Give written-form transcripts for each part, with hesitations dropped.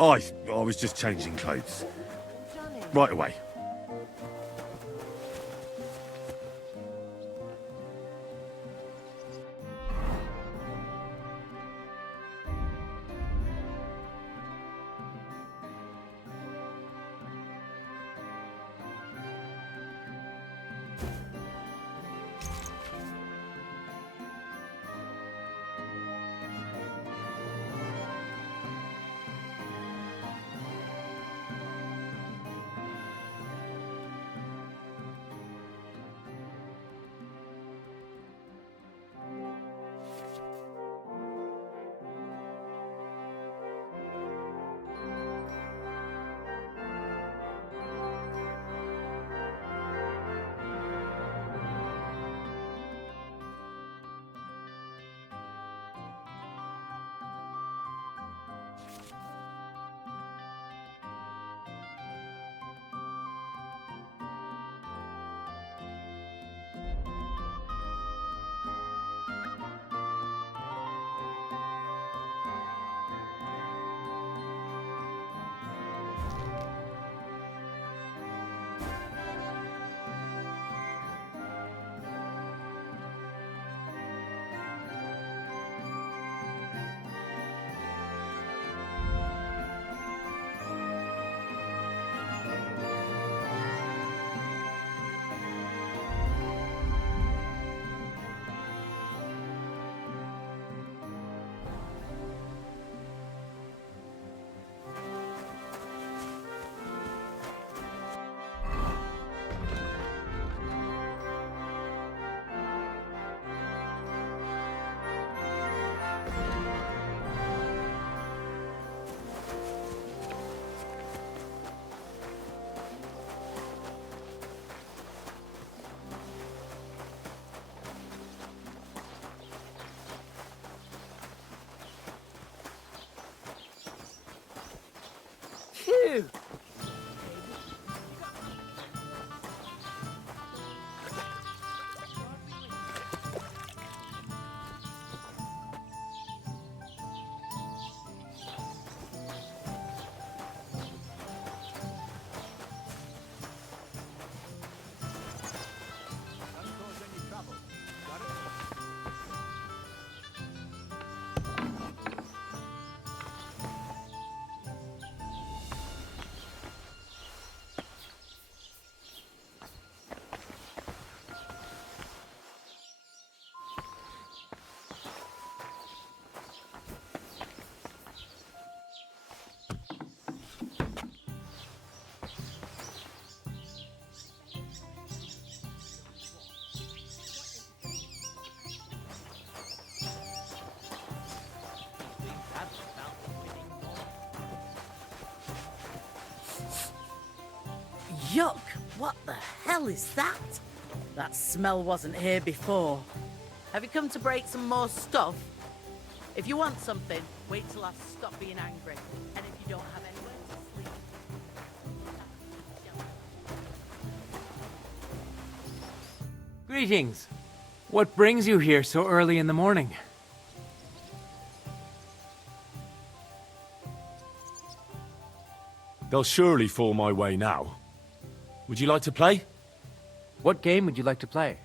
I was just changing clothes. Right away. Phew! Yuck! What the hell is that? That smell wasn't here before. Have you come to break some more stuff? If you want something, wait till I stop being angry. And if you don't have anywhere to sleep... Greetings. What brings you here so early in the morning? They'll surely fall my way now. Would you like to play? What game would you like to play?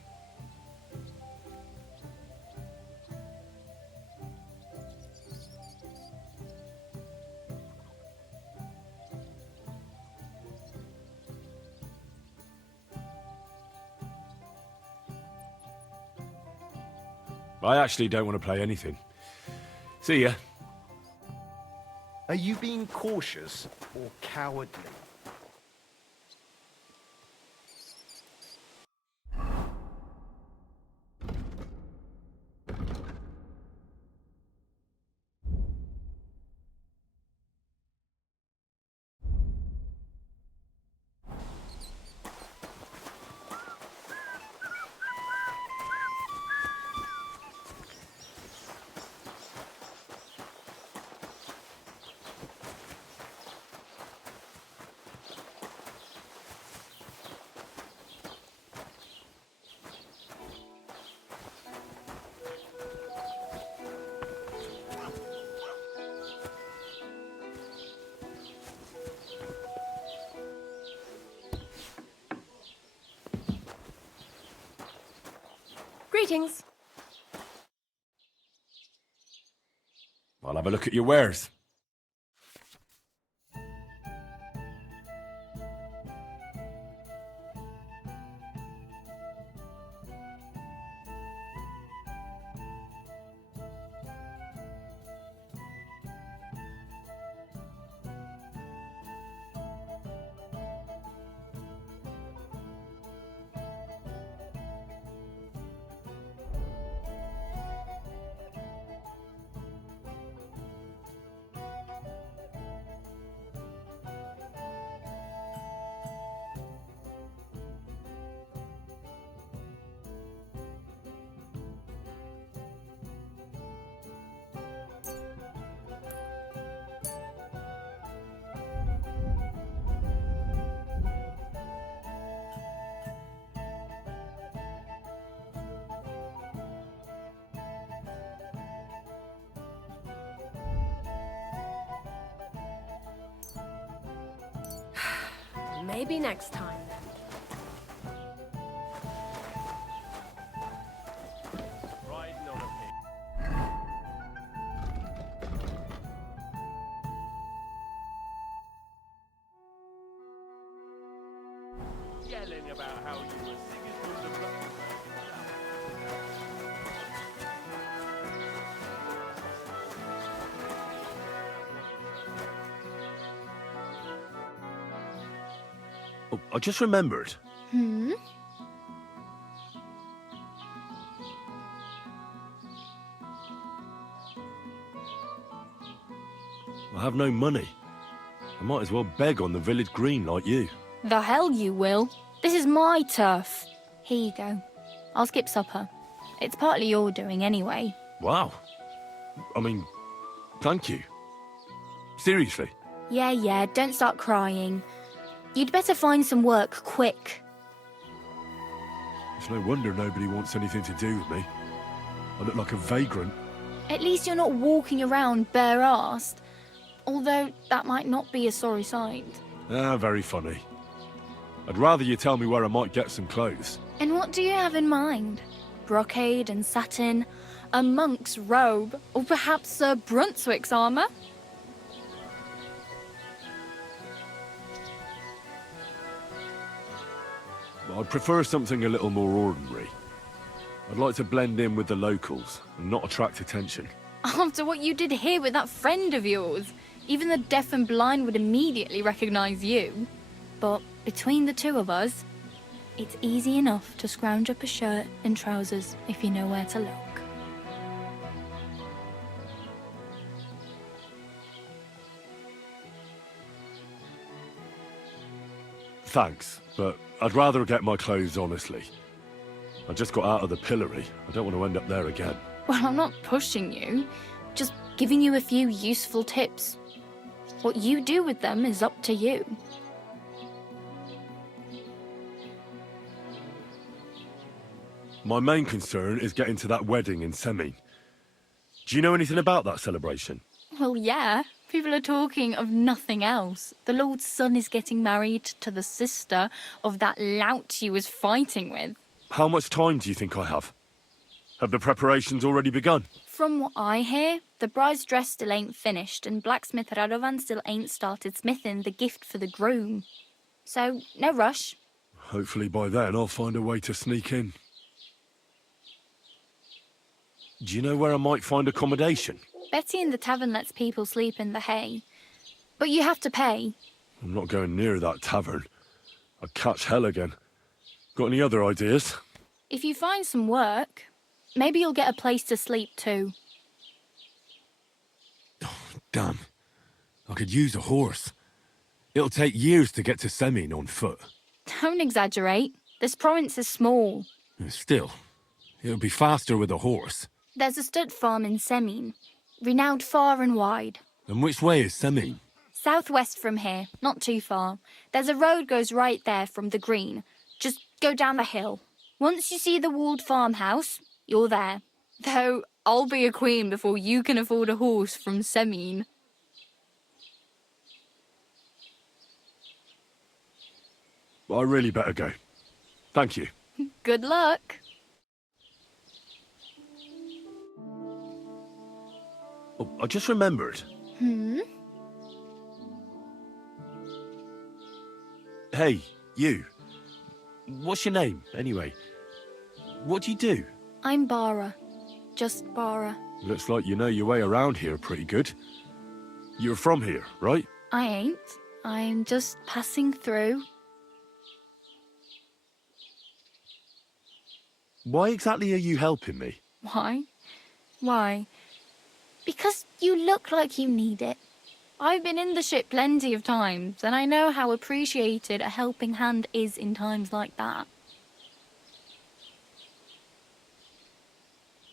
I actually don't want to play anything. See ya. Are you being cautious or cowardly? Greetings. I'll have a look at your wares. Maybe next time. Riding on a pig. Yelling about how you were singing from the rock. Oh, I just remembered. I have no money. I might as well beg on the village green like you. The hell you will. This is my turf. Here you go. I'll skip supper. It's partly your doing anyway. Wow. I mean, thank you. Seriously. Yeah, don't start crying. You'd better find some work quick. It's no wonder nobody wants anything to do with me. I look like a vagrant. At least you're not walking around bare-assed. Although that might not be a sorry sight. Ah, very funny. I'd rather you tell me where I might get some clothes. And what do you have in mind? Brocade and satin? A monk's robe? Or perhaps Sir Brunswick's armour? I'd prefer something a little more ordinary. I'd like to blend in with the locals and not attract attention. After what you did here with that friend of yours, even the deaf and blind would immediately recognise you. But between the two of us, it's easy enough to scrounge up a shirt and trousers if you know where to look. Thanks, but I'd rather get my clothes honestly. I just got out of the pillory. I don't want to end up there again. Well, I'm not pushing you, just giving you a few useful tips. What you do with them is up to you. My main concern is getting to that wedding in Semin. Do you know anything about that celebration? Well, yeah. People are talking of nothing else. The Lord's son is getting married to the sister of that lout you was fighting with. How much time do you think I have? Have the preparations already begun? From what I hear, the bride's dress still ain't finished, and blacksmith Radovan still ain't started smithing the gift for the groom. So, no rush. Hopefully by then I'll find a way to sneak in. Do you know where I might find accommodation? Betty in the tavern lets people sleep in the hay. But you have to pay. I'm not going near that tavern. I'd catch hell again. Got any other ideas? If you find some work, maybe you'll get a place to sleep too. Damn. I could use a horse. It'll take years to get to Semin on foot. Don't exaggerate. This province is small. Still, it'll be faster with a horse. There's a stud farm in Semin, renowned far and wide. And which way is Semin? Southwest from here, not too far. There's a road goes right there from the green. Just go down the hill. Once you see the walled farmhouse, you're there. Though I'll be a queen before you can afford a horse from Semin. I really better go. Thank you. Good luck. Oh, I just remembered. Hey, you. What's your name, anyway? What do you do? I'm Bara. Just Bara. Looks like you know your way around here pretty good. You're from here, right? I ain't. I'm just passing through. Why exactly are you helping me? Why? Why? Because you look like you need it. I've been in the ship plenty of times, and I know how appreciated a helping hand is in times like that.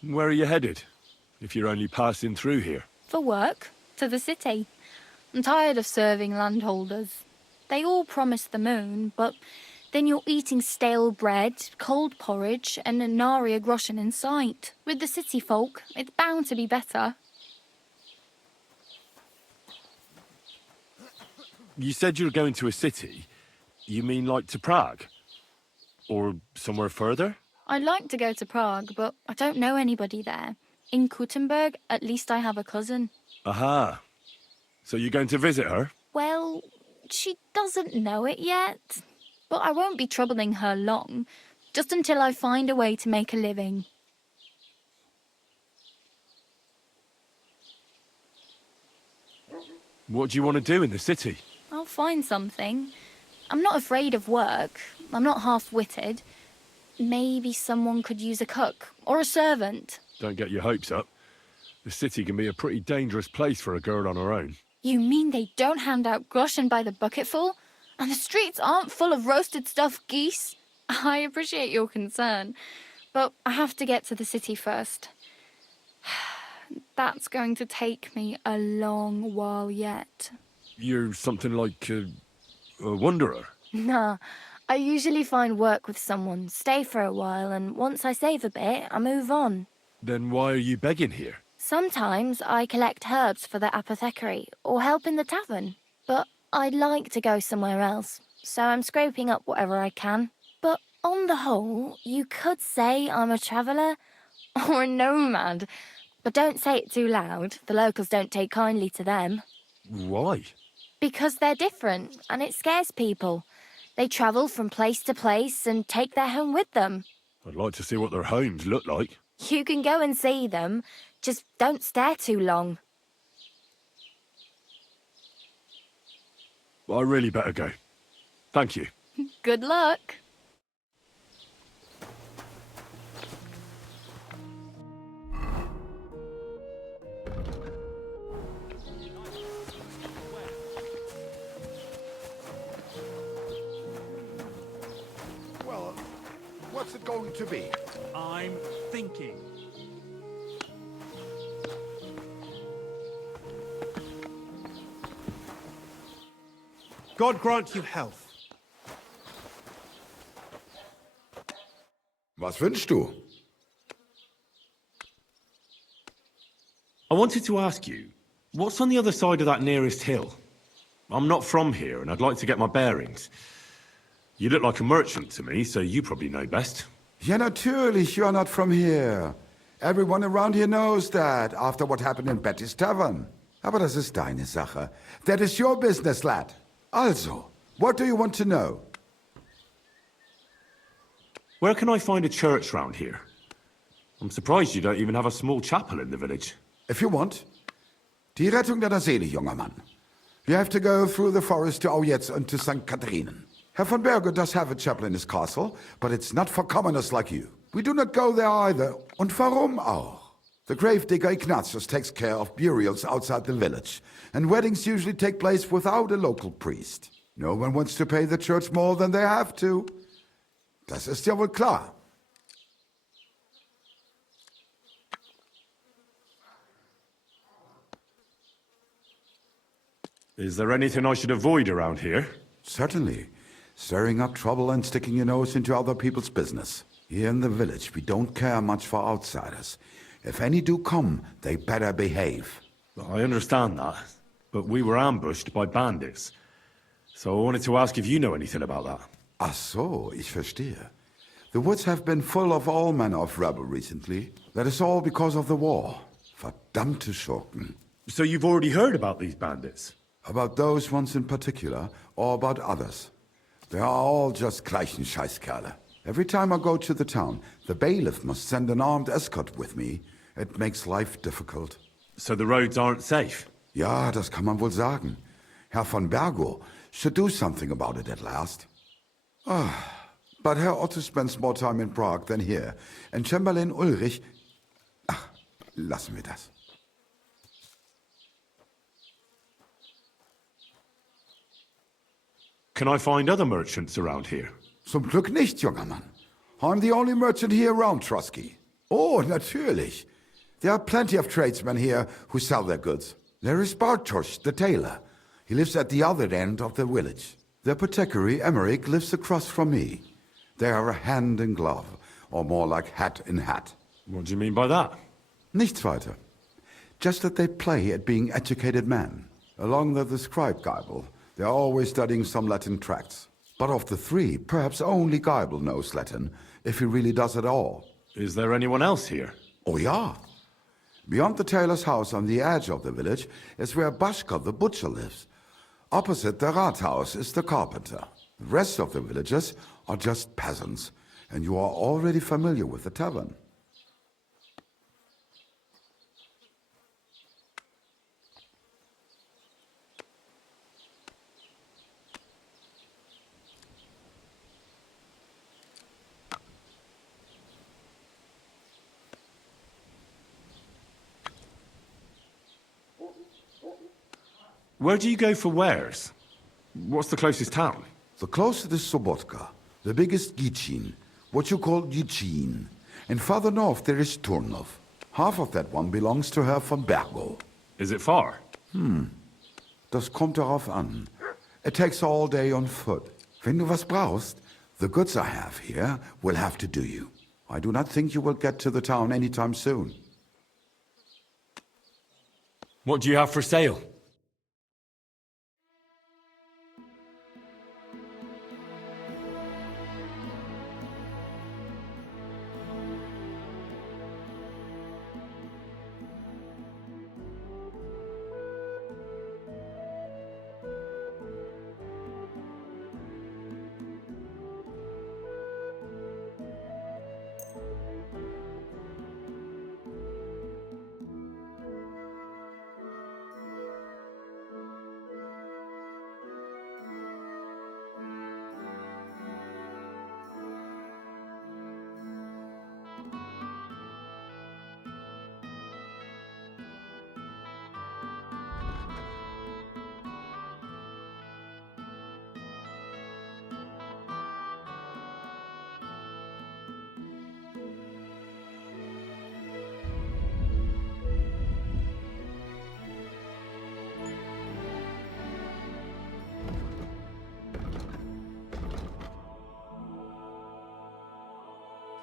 Where are you headed? If you're only passing through here. For work, to the city. I'm tired of serving landholders. They all promise the moon, but then you're eating stale bread, cold porridge, and a nary a groschen in sight. With the city folk, it's bound to be better. You said you're going to a city. You mean like to Prague? Or somewhere further? I'd like to go to Prague, but I don't know anybody there. In Kuttenberg, at least I have a cousin. Aha. So you're going to visit her? Well, she doesn't know it yet. But I won't be troubling her long, just until I find a way to make a living. What do you want to do in the city? I'll find something. I'm not afraid of work. I'm not half-witted. Maybe someone could use a cook or a servant. Don't get your hopes up. The city can be a pretty dangerous place for a girl on her own. You mean they don't hand out groschen by the bucketful? And the streets aren't full of roasted stuffed geese? I appreciate your concern, but I have to get to the city first. That's going to take me a long while yet. You're something like a wanderer. Nah, I usually find work with someone, stay for a while, and once I save a bit, I move on. Then why are you begging here? Sometimes I collect herbs for the apothecary or help in the tavern, but I'd like to go somewhere else, so I'm scraping up whatever I can. But on the whole, you could say I'm a traveller or a nomad, but don't say it too loud. The locals don't take kindly to them. Why? Because they're different, and it scares people. They travel from place to place and take their home with them. I'd like to see what their homes look like. You can go and see them, just don't stare too long. I really better go. Thank you. Good luck. Well, what's it going to be? I'm thinking. God grant you health. Was wünschst du? I wanted to ask you, what's on the other side of that nearest hill? I'm not from here, and I'd like to get my bearings. You look like a merchant to me, so you probably know best. Ja, natürlich, you're not from here. Everyone around here knows that, after what happened in Betty's Tavern. Aber das ist deine Sache. That is your business, lad. Also, what do you want to know? Where can I find a church round here? I'm surprised you don't even have a small chapel in the village. If you want. Die Rettung deiner Seele, junger Mann. You have to go through the forest to Aujetz and to St. Katharinen. Herr von Berger does have a chapel in his castle, but it's not for commoners like you. We do not go there either. Und warum auch? The gravedigger Ignatius takes care of burials outside the village, and weddings usually take place without a local priest. No one wants to pay the church more than they have to. Das ist ja wohl klar. Is there anything I should avoid around here? Certainly. Stirring up trouble and sticking your nose into other people's business. Here in the village, we don't care much for outsiders. If any do come, they better behave. I understand that, but we were ambushed by bandits. So I wanted to ask if you know anything about that. Ach so, ich verstehe. The woods have been full of all manner of rebel recently. That is all because of the war. Verdammte Schurken. So you've already heard about these bandits? About those ones in particular, or about others? They are all just gleichen Scheißkerle. Every time I go to the town, the bailiff must send an armed escort with me. It makes life difficult. So the roads aren't safe? Ja, das kann man wohl sagen. Herr von Bergo should do something about it at last. But Herr Otto spends more time in Prague than here, and Chamberlain Ulrich... Ach, lassen wir das. Can I find other merchants around here? Zum Glück nicht, junger Mann. I'm the only merchant here around Trusky. Oh, natürlich. There are plenty of tradesmen here who sell their goods. There is Bartosz, the tailor. He lives at the other end of the village. The apothecary, Emmerich, lives across from me. They are hand in glove, or more like hat in hat. What do you mean by that? Nichts weiter. Just that they play at being educated men. Along with the scribe Geibel, they are always studying some Latin tracts. But of the three, perhaps only Geibel knows Latin, if he really does at all. Is there anyone else here? Oh ja. Beyond the tailor's house on the edge of the village is where Bashka the butcher lives. Opposite the Rathaus is the carpenter. The rest of the villagers are just peasants, and you are already familiar with the tavern. Where do you go for wares? What's the closest town? The closest is Sobotka, the biggest Gichin, what you call Gichin. And farther north there is Turnov. Half of that one belongs to Herr von Bergo. Is it far? Das kommt darauf an. It takes all day on foot. Wenn du was brauchst, the goods I have here will have to do you. I do not think you will get to the town anytime soon. What do you have for sale?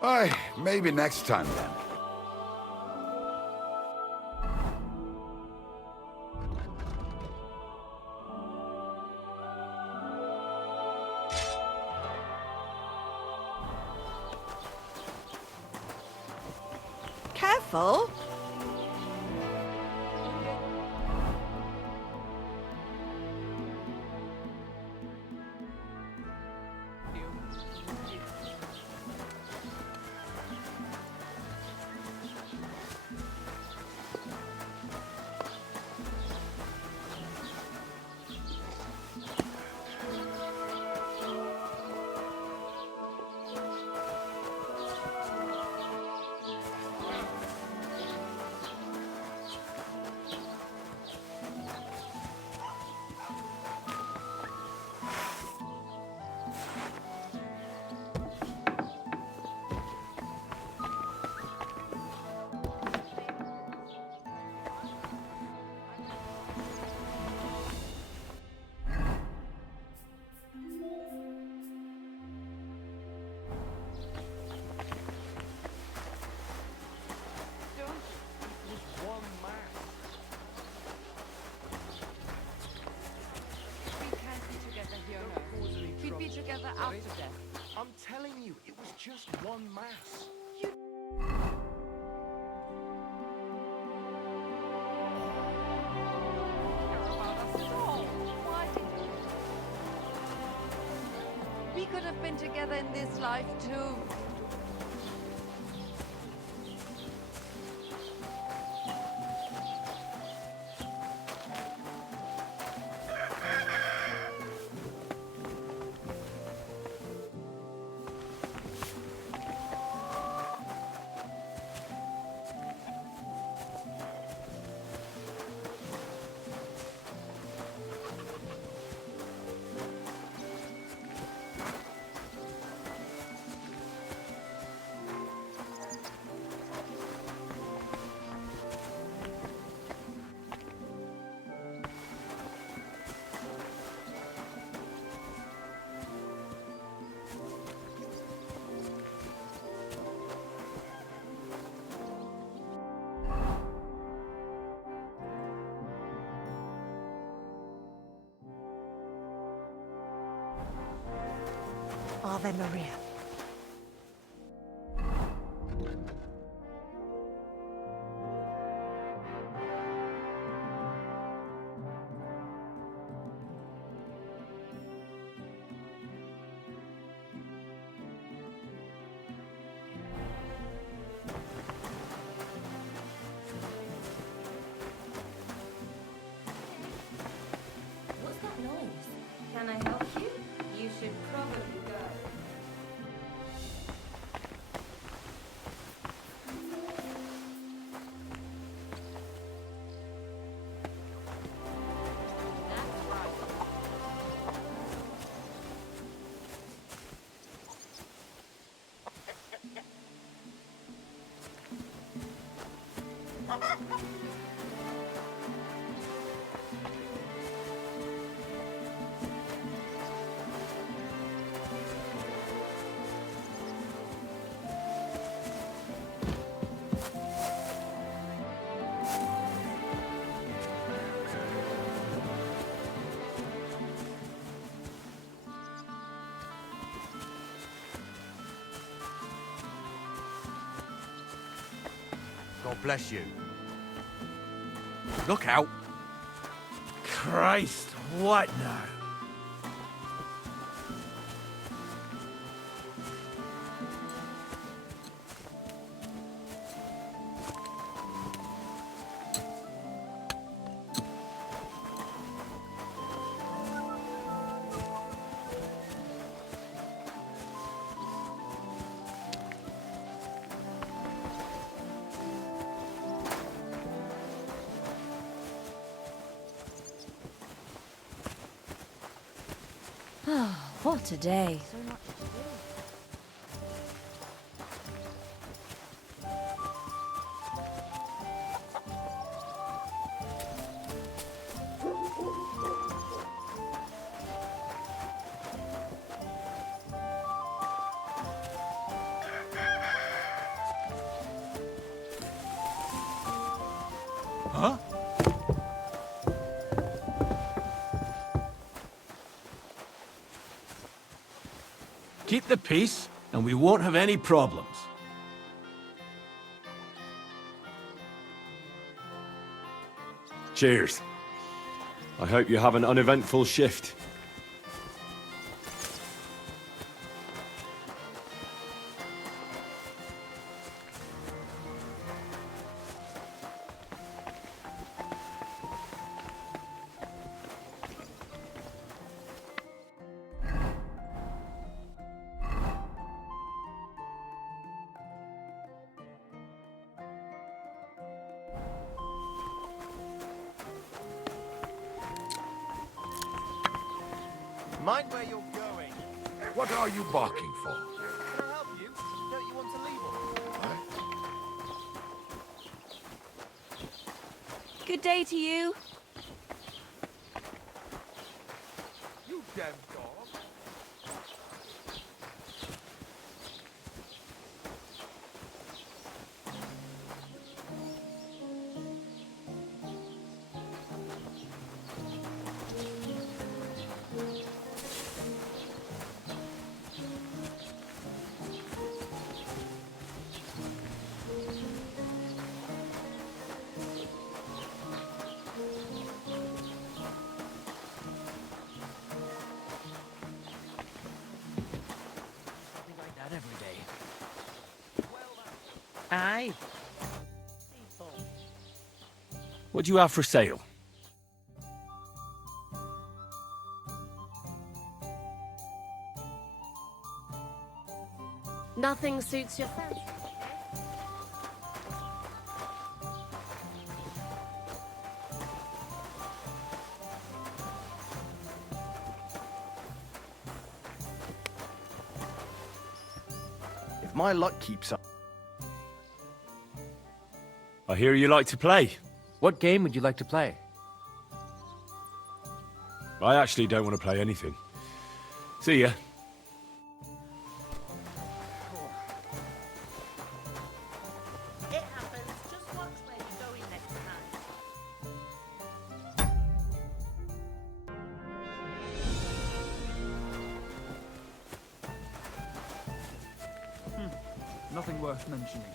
Aye, maybe next time then. Careful! together after death. I'm telling you, it was just one mass. We've been together in this life too. Ave Maria. What's that noise? Can I help you? You should probably go. God bless you. Look out! Christ, what now? What a day. Huh? Keep the peace, and we won't have any problems. Cheers. I hope you have an uneventful shift. Mind where you're going. What are you barking for? Can I help you? Don't you want to leave already? Good day to you. You damn dog. Aye. People. What do you have for sale? Nothing suits your fancy. If my luck keeps up... I hear you like to play. What game would you like to play? I actually don't want to play anything. See ya. It happens. Just watch where you're going next time. Nothing worth mentioning.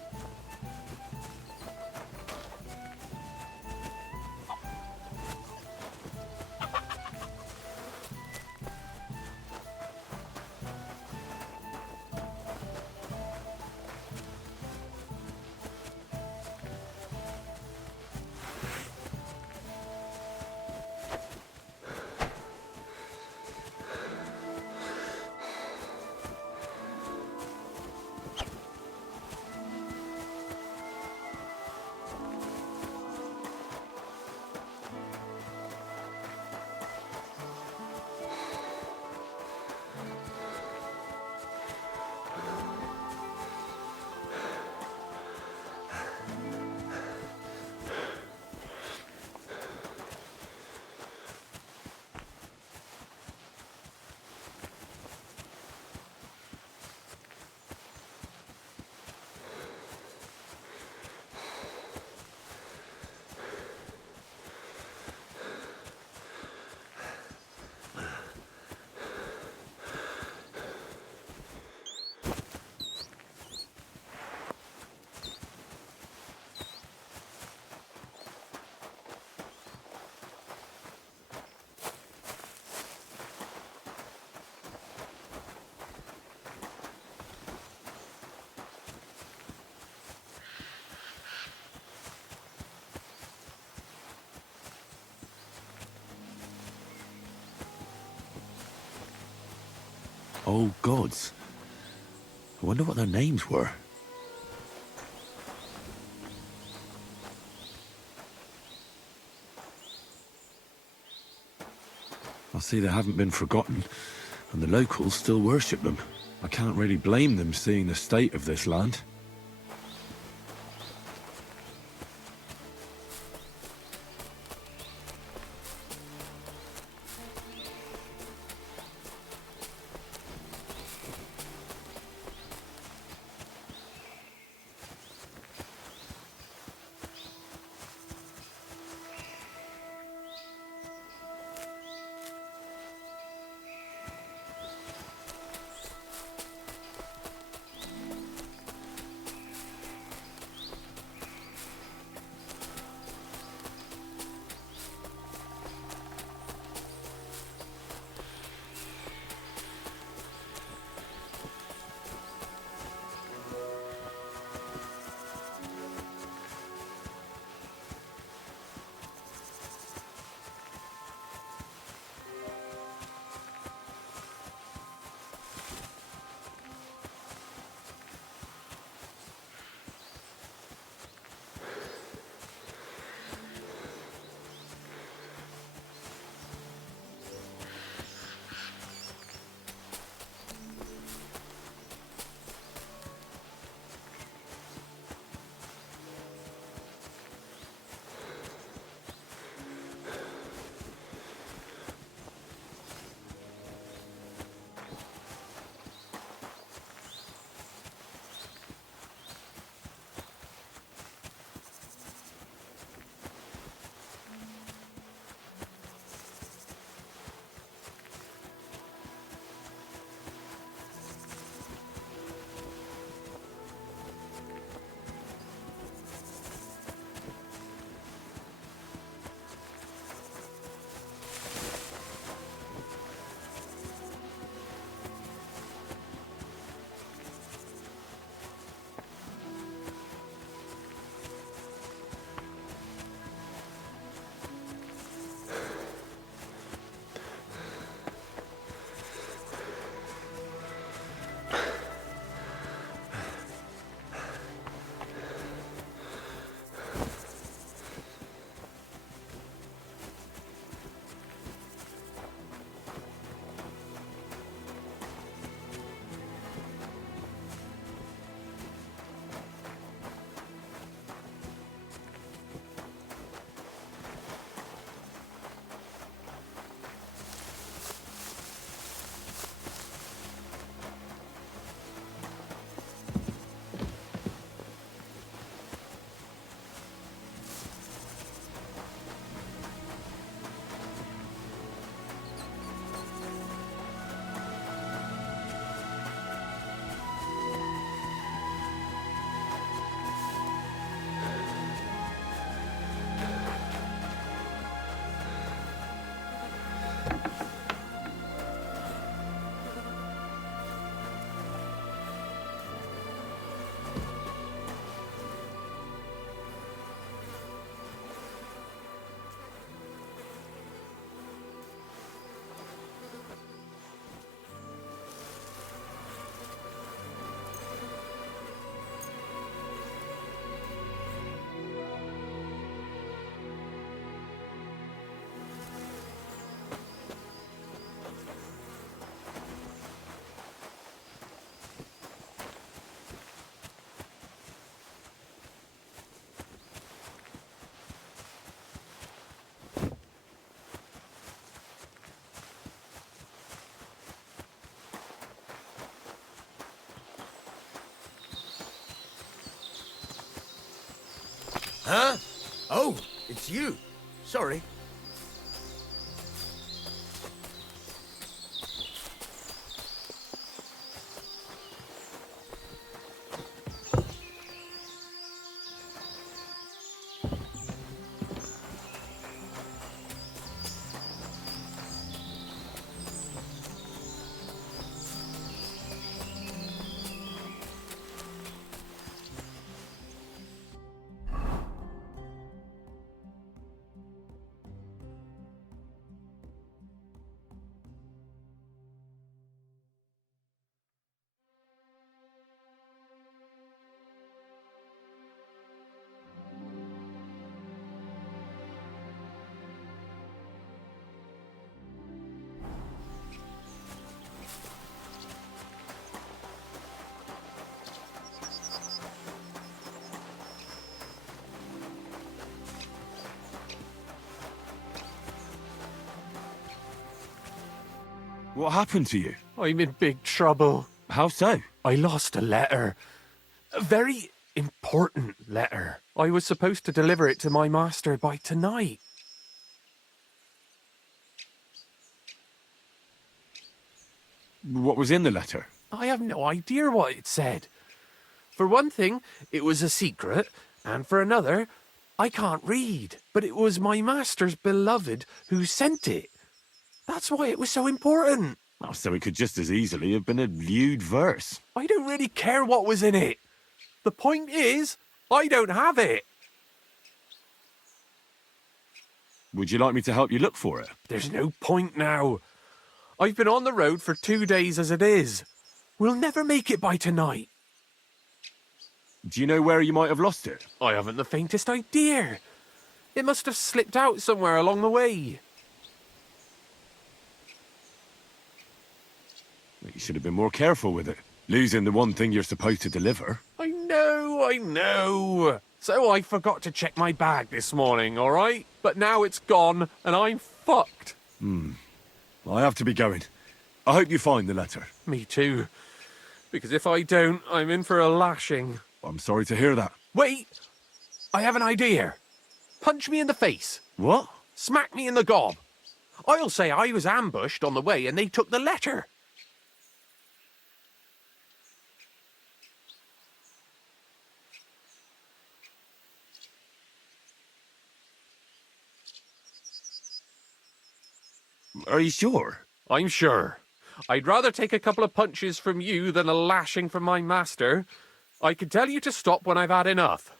Oh, gods. I wonder what their names were. I see they haven't been forgotten, and the locals still worship them. I can't really blame them seeing the state of this land. Huh? Oh, it's you. Sorry. What happened to you? I'm in big trouble. How so? I lost a letter. A very important letter. I was supposed to deliver it to my master by tonight. What was in the letter? I have no idea what it said. For one thing, it was a secret, and for another, I can't read. But it was my master's beloved who sent it. That's why it was so important. Oh, so it could just as easily have been a lewd verse. I don't really care what was in it. The point is, I don't have it. Would you like me to help you look for it? There's no point now. I've been on the road for 2 days as it is. We'll never make it by tonight. Do you know where you might have lost it? I haven't the faintest idea. It must have slipped out somewhere along the way. You should have been more careful with it. Losing the one thing you're supposed to deliver. I know. So I forgot to check my bag this morning, all right? But now it's gone, and I'm fucked. I have to be going. I hope you find the letter. Me too. Because if I don't, I'm in for a lashing. I'm sorry to hear that. Wait! I have an idea. Punch me in the face. What? Smack me in the gob. I'll say I was ambushed on the way and they took the letter. Are you sure? I'm sure. I'd rather take a couple of punches from you than a lashing from my master. I could tell you to stop when I've had enough.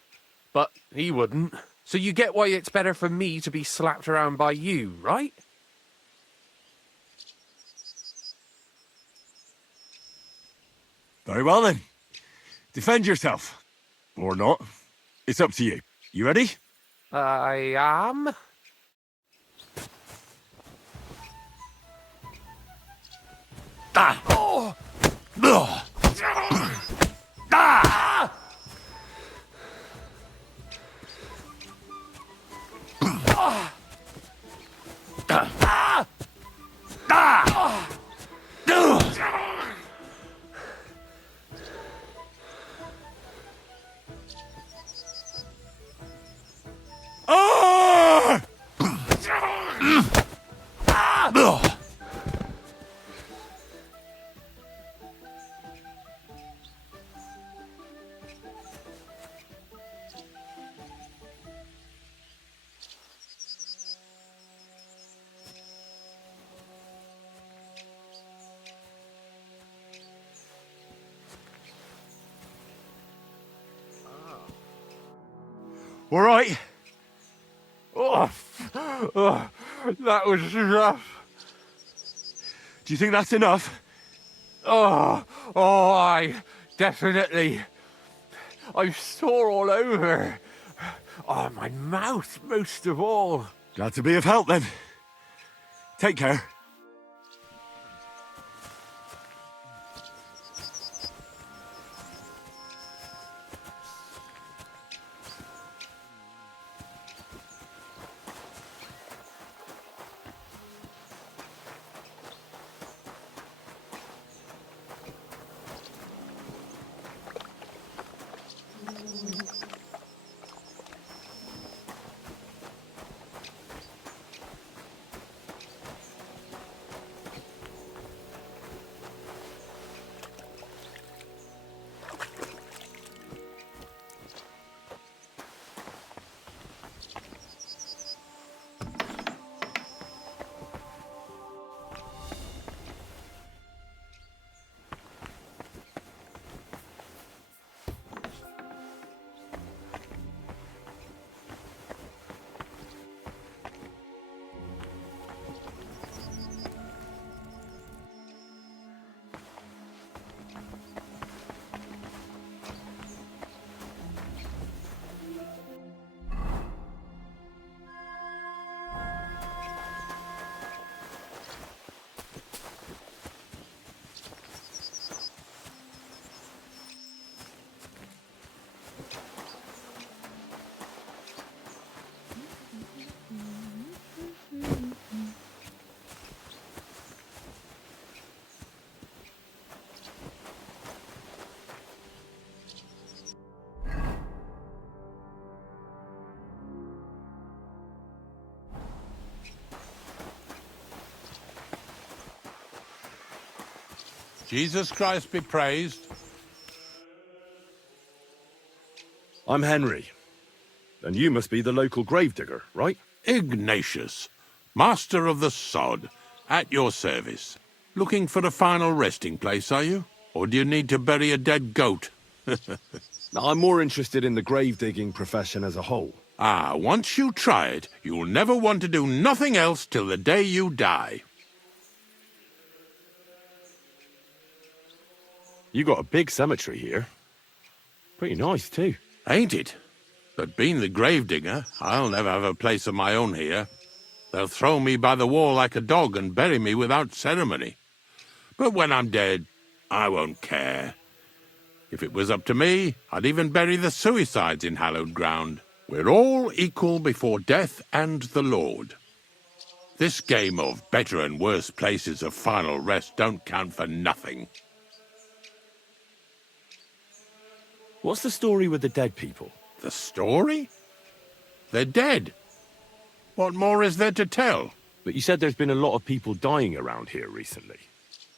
But he wouldn't. So you get why it's better for me to be slapped around by you, right? Very well then. Defend yourself. Or not. It's up to you. You ready? I am. Ah! Oh! Ugh! Ah! Ah! Ah! Ugh! Ah! Ugh! All right. Oh, that was rough. Do you think that's enough? I definitely. I'm sore all over. Oh, my mouth most of all. Glad to be of help then. Take care. Jesus Christ be praised. I'm Henry. And you must be the local gravedigger, right? Ignatius, master of the sod, at your service. Looking for a final resting place, are you? Or do you need to bury a dead goat? I'm more interested in the grave-digging profession as a whole. Ah, once you try it, you'll never want to do nothing else till the day you die. You got a big cemetery here. Pretty nice, too. Ain't it? But being the gravedigger, I'll never have a place of my own here. They'll throw me by the wall like a dog and bury me without ceremony. But when I'm dead, I won't care. If it was up to me, I'd even bury the suicides in hallowed ground. We're all equal before death and the Lord. This game of better and worse places of final rest don't count for nothing. What's the story with the dead people? The story? They're dead. What more is there to tell? But you said there's been a lot of people dying around here recently,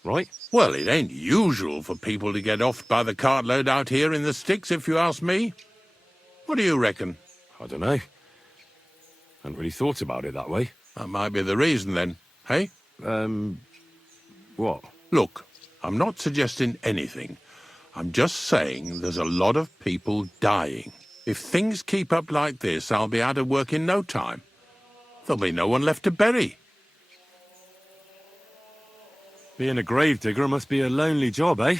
right? Well, it ain't usual for people to get offed by the cartload out here in the sticks, if you ask me. What do you reckon? I don't know. Hadn't really thought about it that way. That might be the reason, then, hey? What? Look, I'm not suggesting anything. I'm just saying there's a lot of people dying. If things keep up like this, I'll be out of work in no time. There'll be no one left to bury. Being a gravedigger must be a lonely job, eh?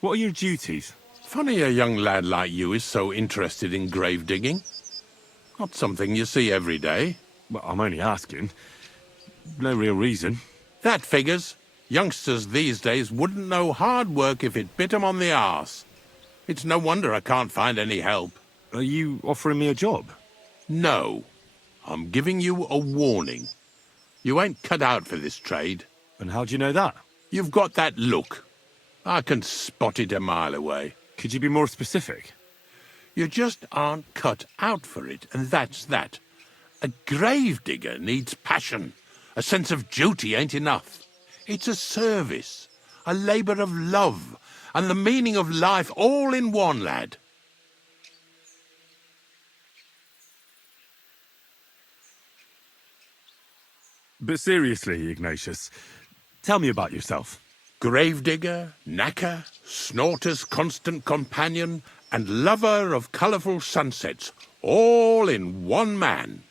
What are your duties? Funny a young lad like you is so interested in grave digging. Not something you see every day. Well, I'm only asking. No real reason. That figures. Youngsters these days wouldn't know hard work if it bit 'em on the arse. It's no wonder I can't find any help. Are you offering me a job? No. I'm giving you a warning. You ain't cut out for this trade. And how do you know that? You've got that look. I can spot it a mile away. Could you be more specific? You just aren't cut out for it, and that's that. A gravedigger needs passion. A sense of duty ain't enough. It's a service, a labour of love, and the meaning of life all in one, lad. But seriously, Ignatius, tell me about yourself. Gravedigger, knacker, snorter's constant companion, and lover of colourful sunsets, all in one man.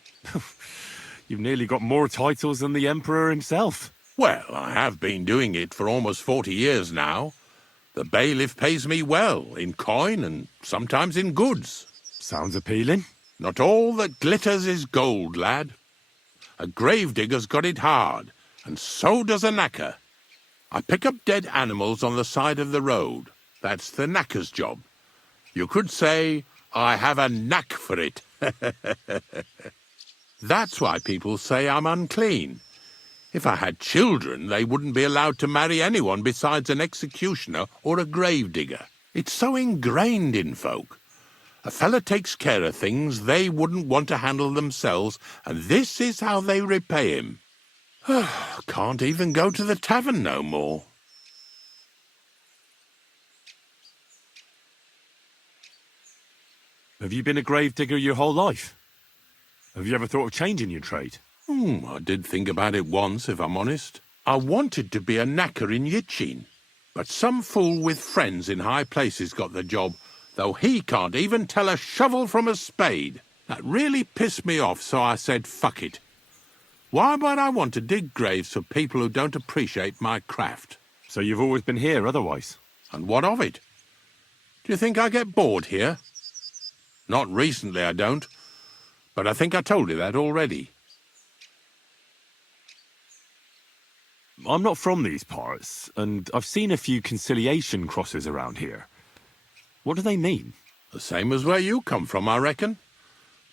You've nearly got more titles than the Emperor himself. Well, I have been doing it for almost 40 years now. The bailiff pays me well, in coin and sometimes in goods. Sounds appealing. Not all that glitters is gold, lad. A gravedigger's got it hard, and so does a knacker. I pick up dead animals on the side of the road. That's the knacker's job. You could say, I have a knack for it. That's why people say I'm unclean. If I had children, they wouldn't be allowed to marry anyone besides an executioner or a gravedigger. It's so ingrained in folk. A fella takes care of things they wouldn't want to handle themselves, and this is how they repay him. Can't even go to the tavern no more. Have you been a gravedigger your whole life? Have you ever thought of changing your trade? I did think about it once, if I'm honest. I wanted to be a knacker in Yitchin, but some fool with friends in high places got the job, though he can't even tell a shovel from a spade. That really pissed me off, so I said, fuck it. Why would I want to dig graves for people who don't appreciate my craft? So you've always been here otherwise? And what of it? Do you think I get bored here? Not recently, I don't. But I think I told you that already. I'm not from these parts, and I've seen a few conciliation crosses around here. What do they mean? The same as where you come from, I reckon.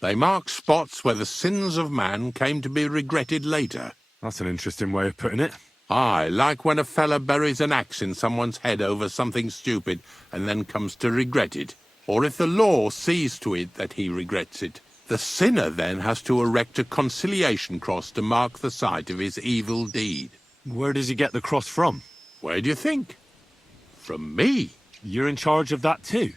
They mark spots where the sins of man came to be regretted later. That's an interesting way of putting it. Aye, like when a fella buries an axe in someone's head over something stupid and then comes to regret it. Or if the law sees to it that he regrets it. The sinner then has to erect a conciliation cross to mark the site of his evil deed. Where does he get the cross from? Where do you think? From me. You're in charge of that too?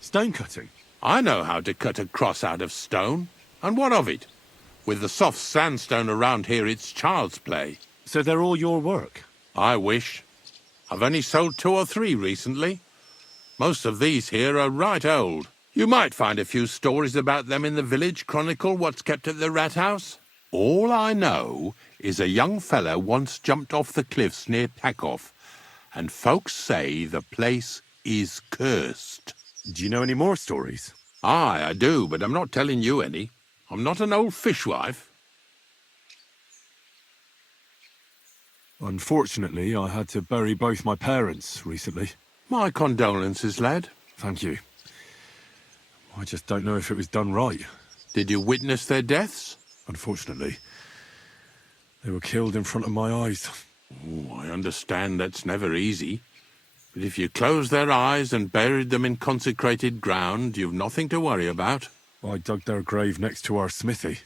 Stone cutting? I know how to cut a cross out of stone. And what of it? With the soft sandstone around here, it's child's play. So they're all your work? I wish. I've only sold 2 or 3 recently. Most of these here are right old. You might find a few stories about them in the village chronicle what's kept at the rat house. All I know is a young fellow once jumped off the cliffs near Takoff, and folks say the place is cursed. Do you know any more stories? Aye, I do, but I'm not telling you any. I'm not an old fishwife. Unfortunately, I had to bury both my parents recently. My condolences, lad. Thank you. I just don't know if it was done right. Did you witness their deaths? Unfortunately. They were killed in front of my eyes. Oh, I understand that's never easy. But if you closed their eyes and buried them in consecrated ground, you've nothing to worry about. I dug their grave next to our smithy.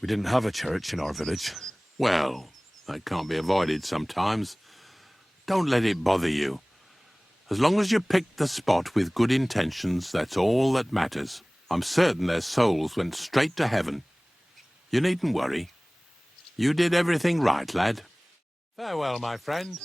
We didn't have a church in our village. Well, that can't be avoided sometimes. Don't let it bother you. As long as you picked the spot with good intentions, that's all that matters. I'm certain their souls went straight to heaven. You needn't worry. You did everything right, lad. Farewell, my friend.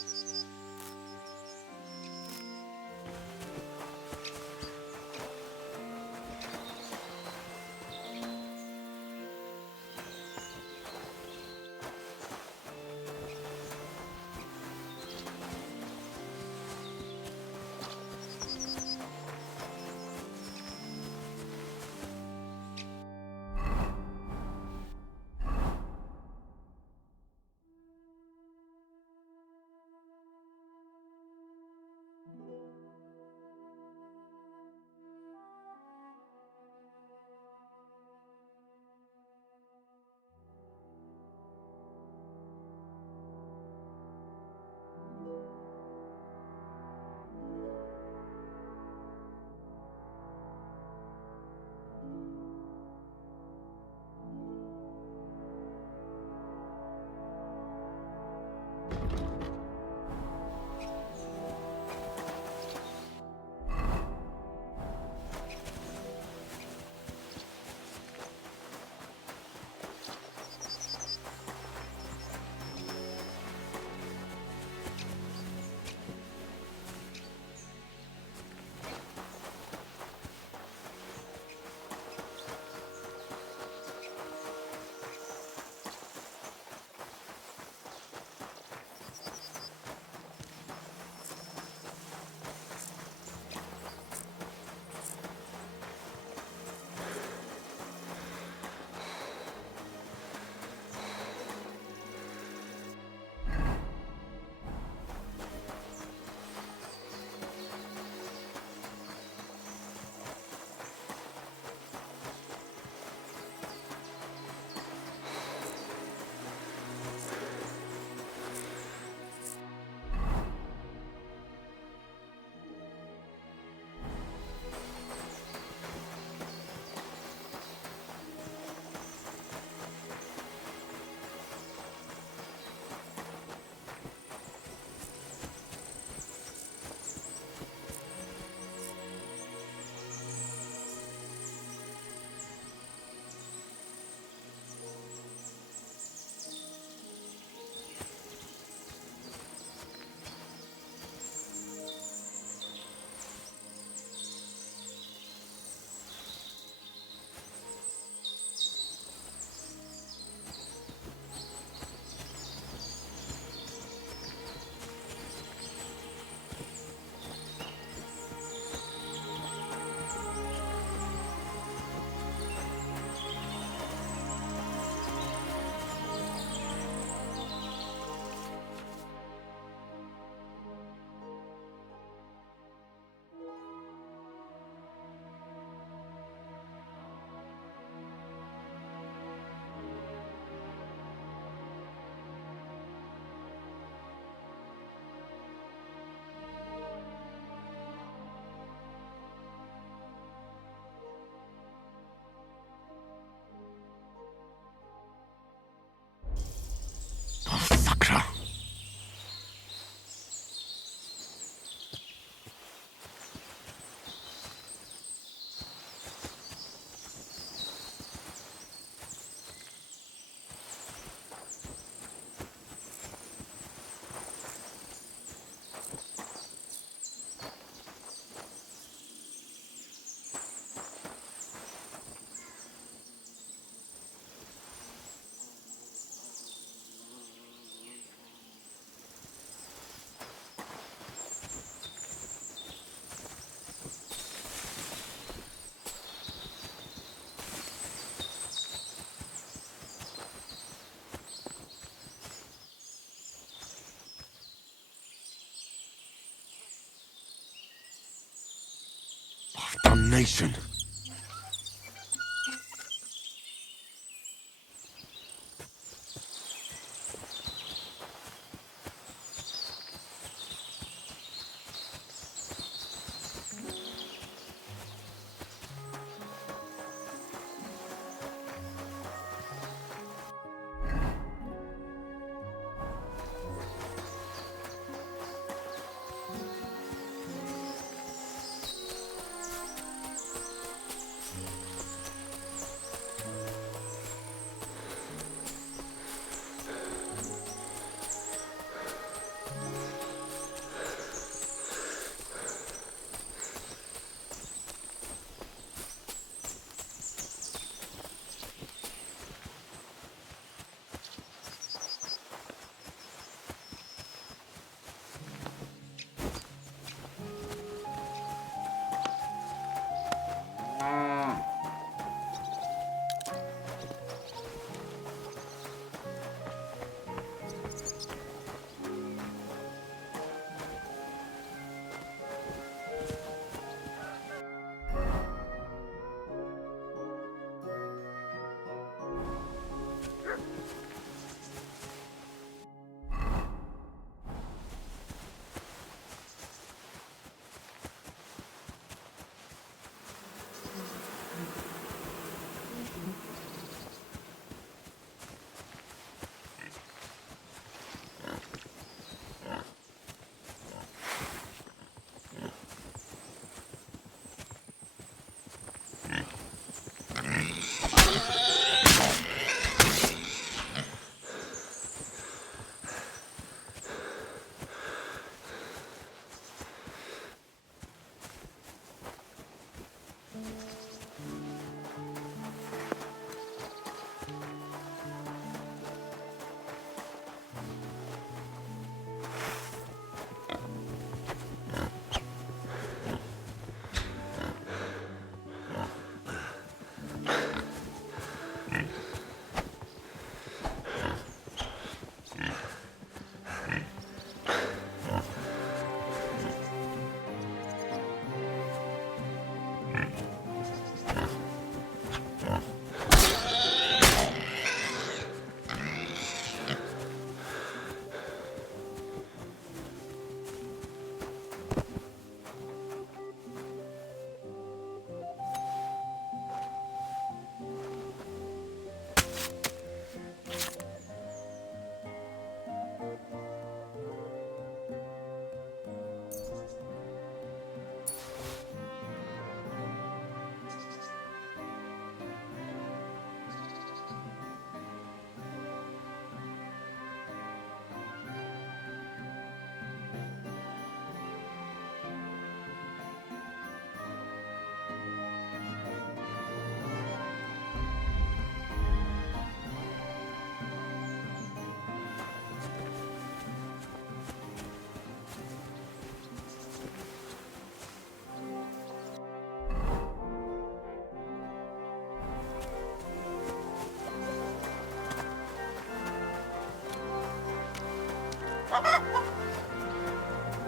Damnation.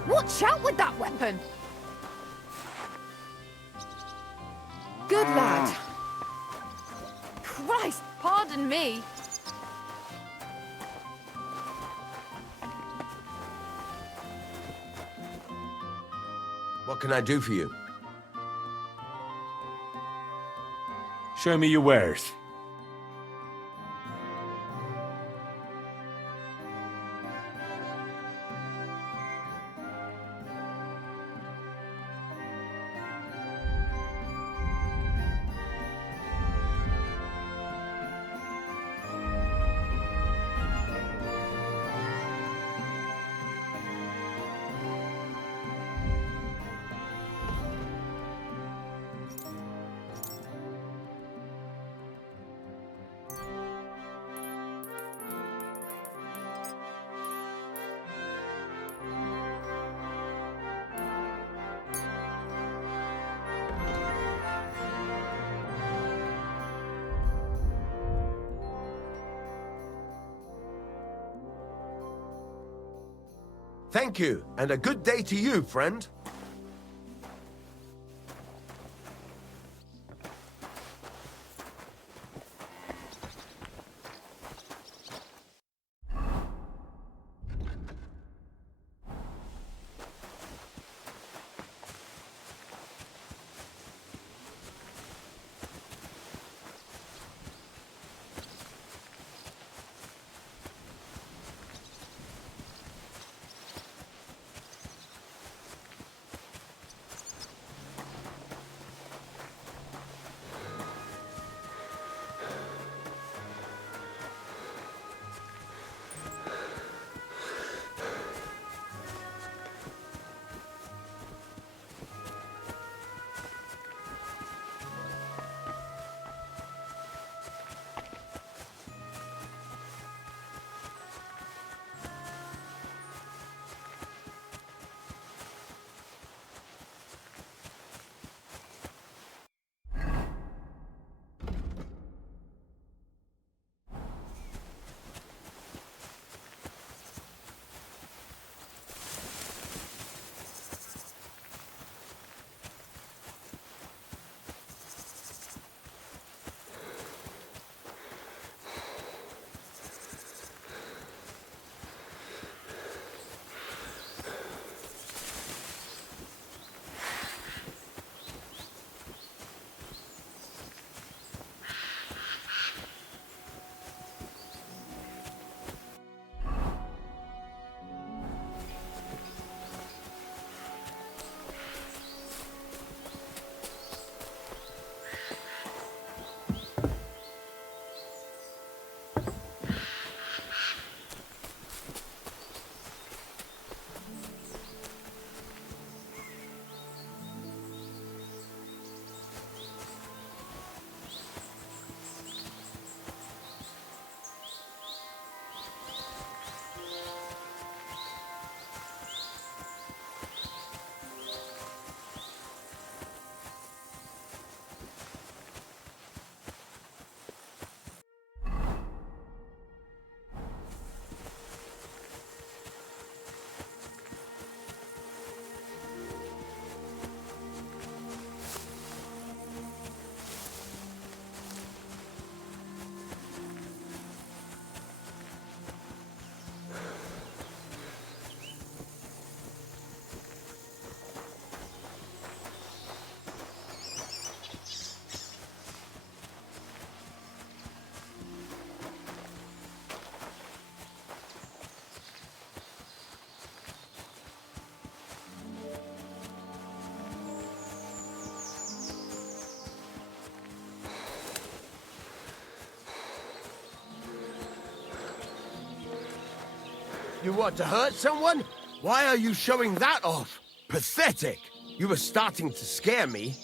Watch out with that weapon! Good lad. Christ, pardon me. What can I do for you? Show me your wares. Thank you, and a good day to you, friend. You want to hurt someone? Why are you showing that off? Pathetic! You were starting to scare me.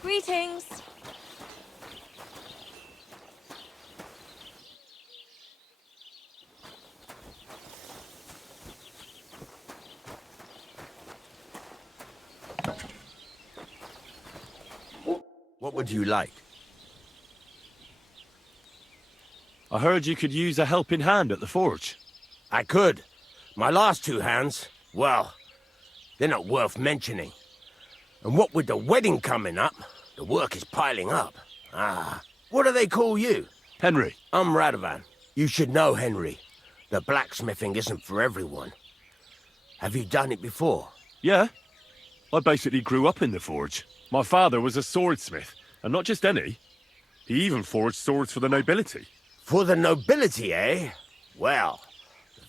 Greetings. What would you like? I heard you could use a helping hand at the forge. I could. My last two hands, well, they're not worth mentioning. And what with the wedding coming up, the work is piling up. Ah, what do they call you? Henry. I'm Radovan. You should know, Henry. The blacksmithing isn't for everyone. Have you done it before? Yeah. I basically grew up in the forge. My father was a swordsmith, and not just any. He even forged swords for the nobility. For the nobility, eh? Well,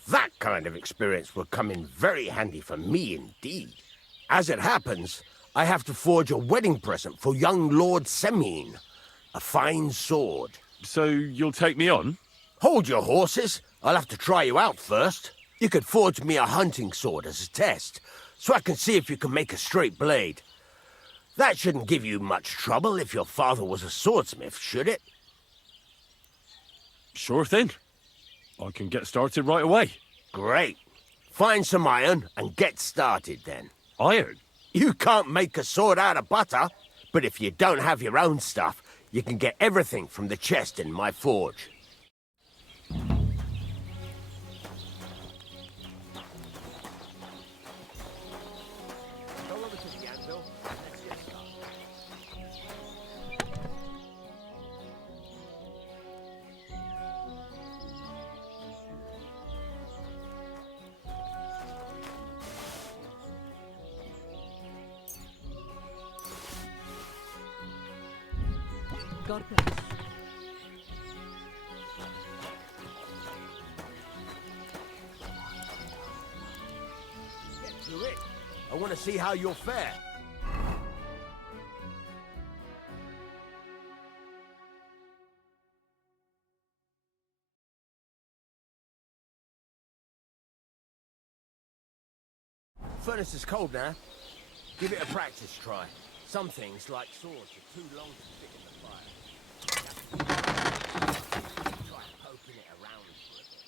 that kind of experience will come in very handy for me indeed. As it happens, I have to forge a wedding present for young Lord Semine. A fine sword. So you'll take me on? Hold your horses. I'll have to try you out first. You could forge me a hunting sword as a test, so I can see if you can make a straight blade. That shouldn't give you much trouble if your father was a swordsmith, should it? Sure thing. I can get started right away. Great. Find some iron and get started then. Iron? You can't make a sword out of butter, but if you don't have your own stuff, you can get everything from the chest in my forge. Go over to the anvil and let's get started. God bless. Get to it. I want to see how you'll fare. Furnace is cold now. Give it a practice try. Some things, like swords, are too long to stick in the fire. Try poking it around for a bit.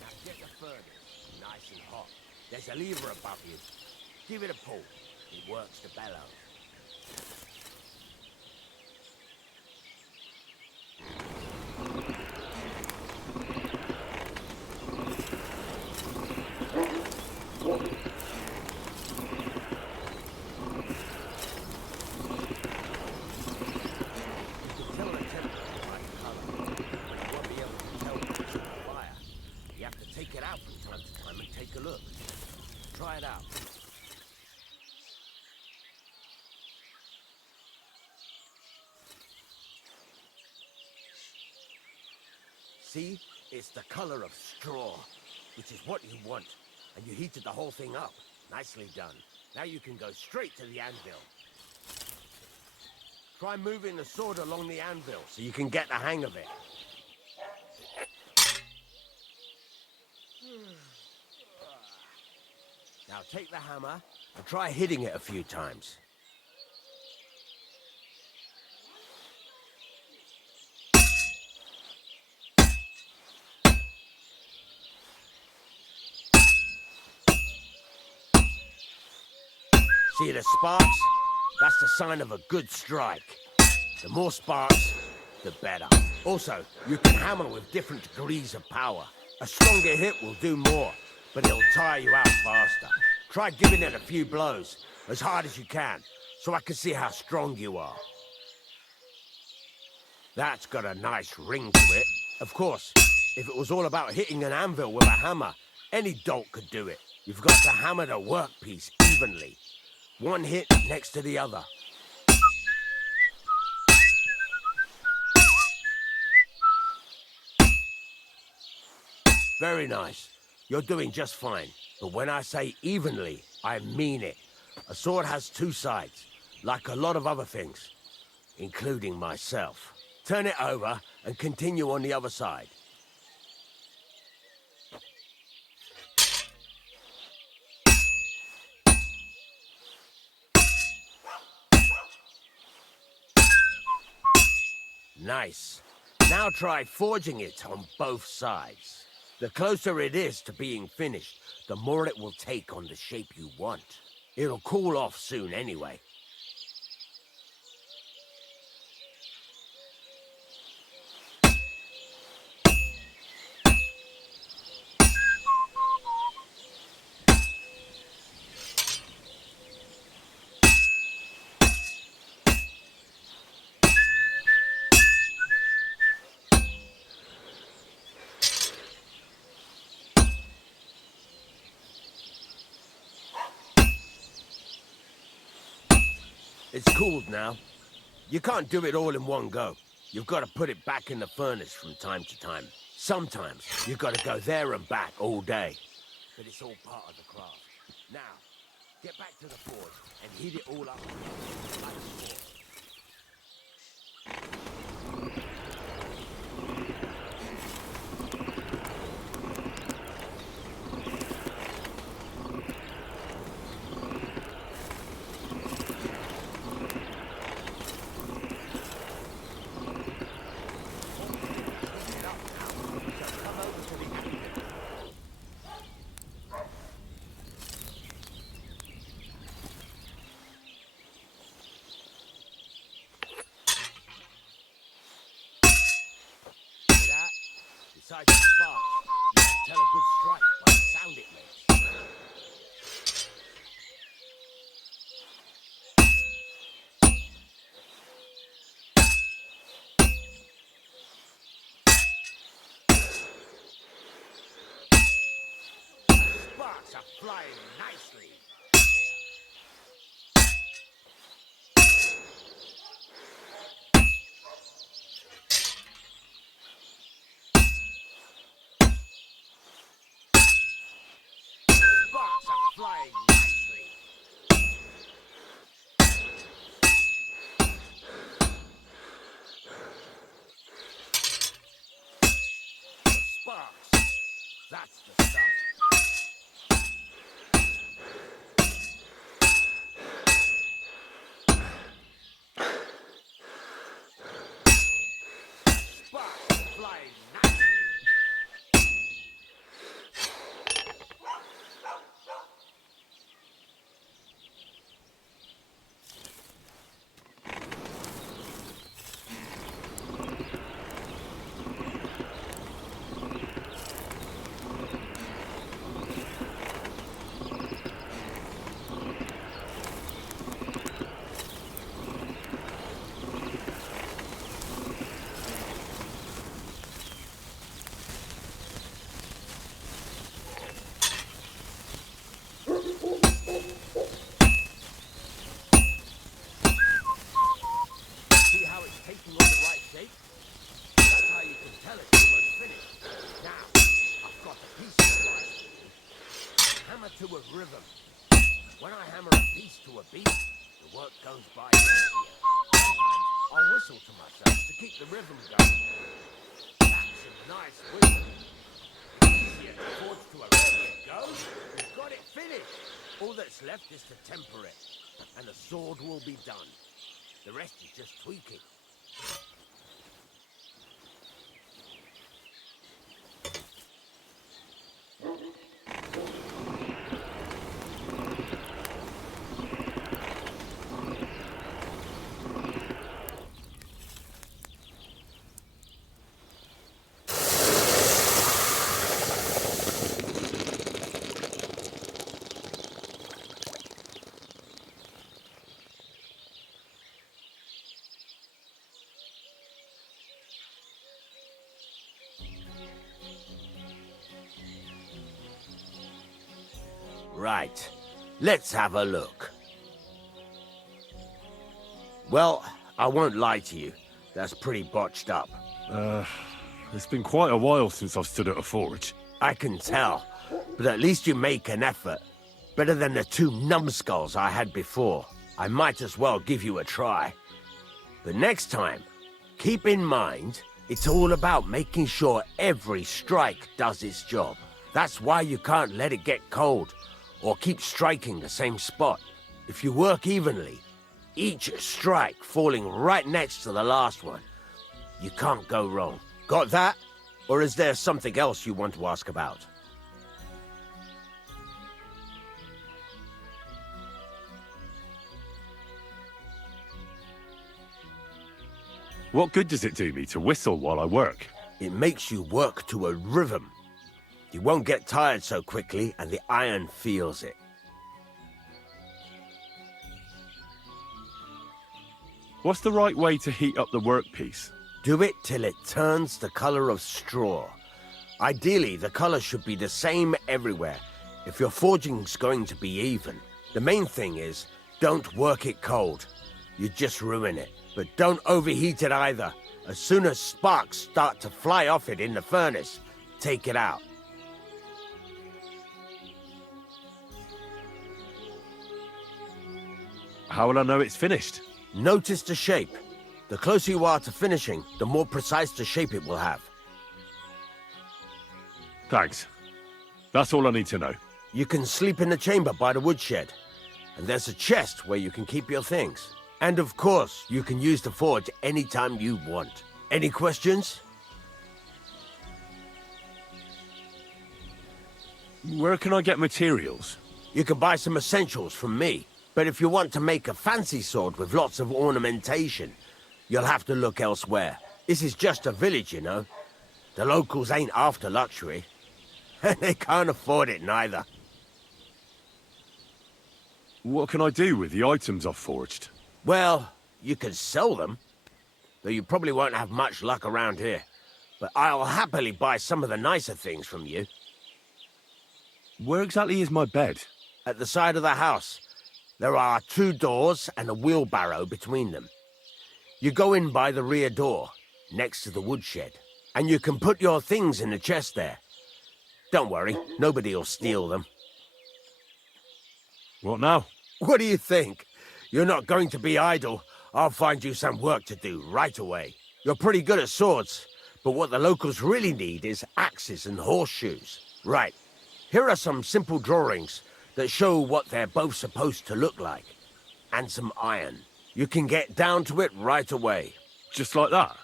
Now get the furnace nice and hot. There's a lever above you. Give it a pull. It works the bellows. Try it out. See? It's the color of straw, which is what you want. And you heated the whole thing up. Nicely done. Now you can go straight to the anvil. Try moving the sword along the anvil so you can get the hang of it. Now take the hammer and try hitting it a few times. See the sparks? That's the sign of a good strike. The more sparks, the better. Also, you can hammer with different degrees of power. A stronger hit will do more, but it'll tire you out faster. Try giving it a few blows, as hard as you can, so I can see how strong you are. That's got a nice ring to it. Of course, if it was all about hitting an anvil with a hammer, any dolt could do it. You've got to hammer the workpiece evenly. One hit next to the other. Very nice. You're doing just fine. But when I say evenly, I mean it. A sword has two sides, like a lot of other things, including myself. Turn it over and continue on the other side. Nice. Now try forging it on both sides. The closer it is to being finished, the more it will take on the shape you want. It'll cool off soon anyway. It's cooled now. You can't do it all in one go. You've got to put it back in the furnace from time to time. Sometimes you've got to go there and back all day. But it's all part of the craft. Now, get back to the forge and heat it all up like before. Besides the sparks, you can tell a good strike by the sound it makes. Sparks are flying nicely. Flying nicely. The sparks. That's the stuff. Sparks flying nicely. To a rhythm. When I hammer a piece to a beat, the work goes by easier. Sometimes I'll whistle to myself to keep the rhythm going. That's a nice whistle. The easier the forge to a rhythm goes, we've got it finished. All that's left is to temper it, and the sword will be done. The rest is just tweaking. Right. Let's have a look. Well, I won't lie to you. That's pretty botched up. It's been quite a while since I've stood at a forge. I can tell, but at least you make an effort. Better than the 2 numbskulls I had before. I might as well give you a try. But next time, keep in mind, it's all about making sure every strike does its job. That's why you can't let it get cold, or keep striking the same spot. If you work evenly, each strike falling right next to the last one, you can't go wrong. Got that? Or is there something else you want to ask about? What good does it do me to whistle while I work? It makes you work to a rhythm. You won't get tired so quickly, and the iron feels it. What's the right way to heat up the workpiece? Do it till it turns the color of straw. Ideally, the color should be the same everywhere, if your forging's going to be even. The main thing is, don't work it cold. You just ruin it. But don't overheat it either. As soon as sparks start to fly off it in the furnace, take it out. How will I know it's finished? Notice the shape. The closer you are to finishing, the more precise the shape it will have. Thanks. That's all I need to know. You can sleep in the chamber by the woodshed. And there's a chest where you can keep your things. And of course, you can use the forge anytime you want. Any questions? Where can I get materials? You can buy some essentials from me. But if you want to make a fancy sword with lots of ornamentation, you'll have to look elsewhere. This is just a village, you know. The locals ain't after luxury. They can't afford it neither. What can I do with the items I've forged? Well, you can sell them, though you probably won't have much luck around here. But I'll happily buy some of the nicer things from you. Where exactly is my bed? At the side of the house. There are 2 doors and a wheelbarrow between them. You go in by the rear door, next to the woodshed, and you can put your things in the chest there. Don't worry, nobody'll steal them. What now? What do you think? You're not going to be idle. I'll find you some work to do right away. You're pretty good at swords, but what the locals really need is axes and horseshoes. Right, here are some simple drawings that show what they're both supposed to look like. And some iron. You can get down to it right away. Just like that?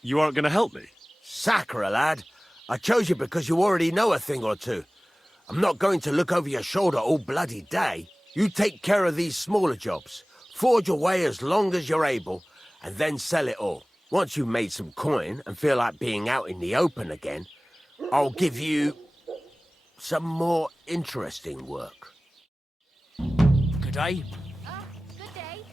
You aren't going to help me? Sacre, lad. I chose you because you already know a thing or two. I'm not going to look over your shoulder all bloody day. You take care of these smaller jobs. Forge away as long as you're able, and then sell it all. Once you've made some coin and feel like being out in the open again, I'll give you some more interesting work. Good day. Good day.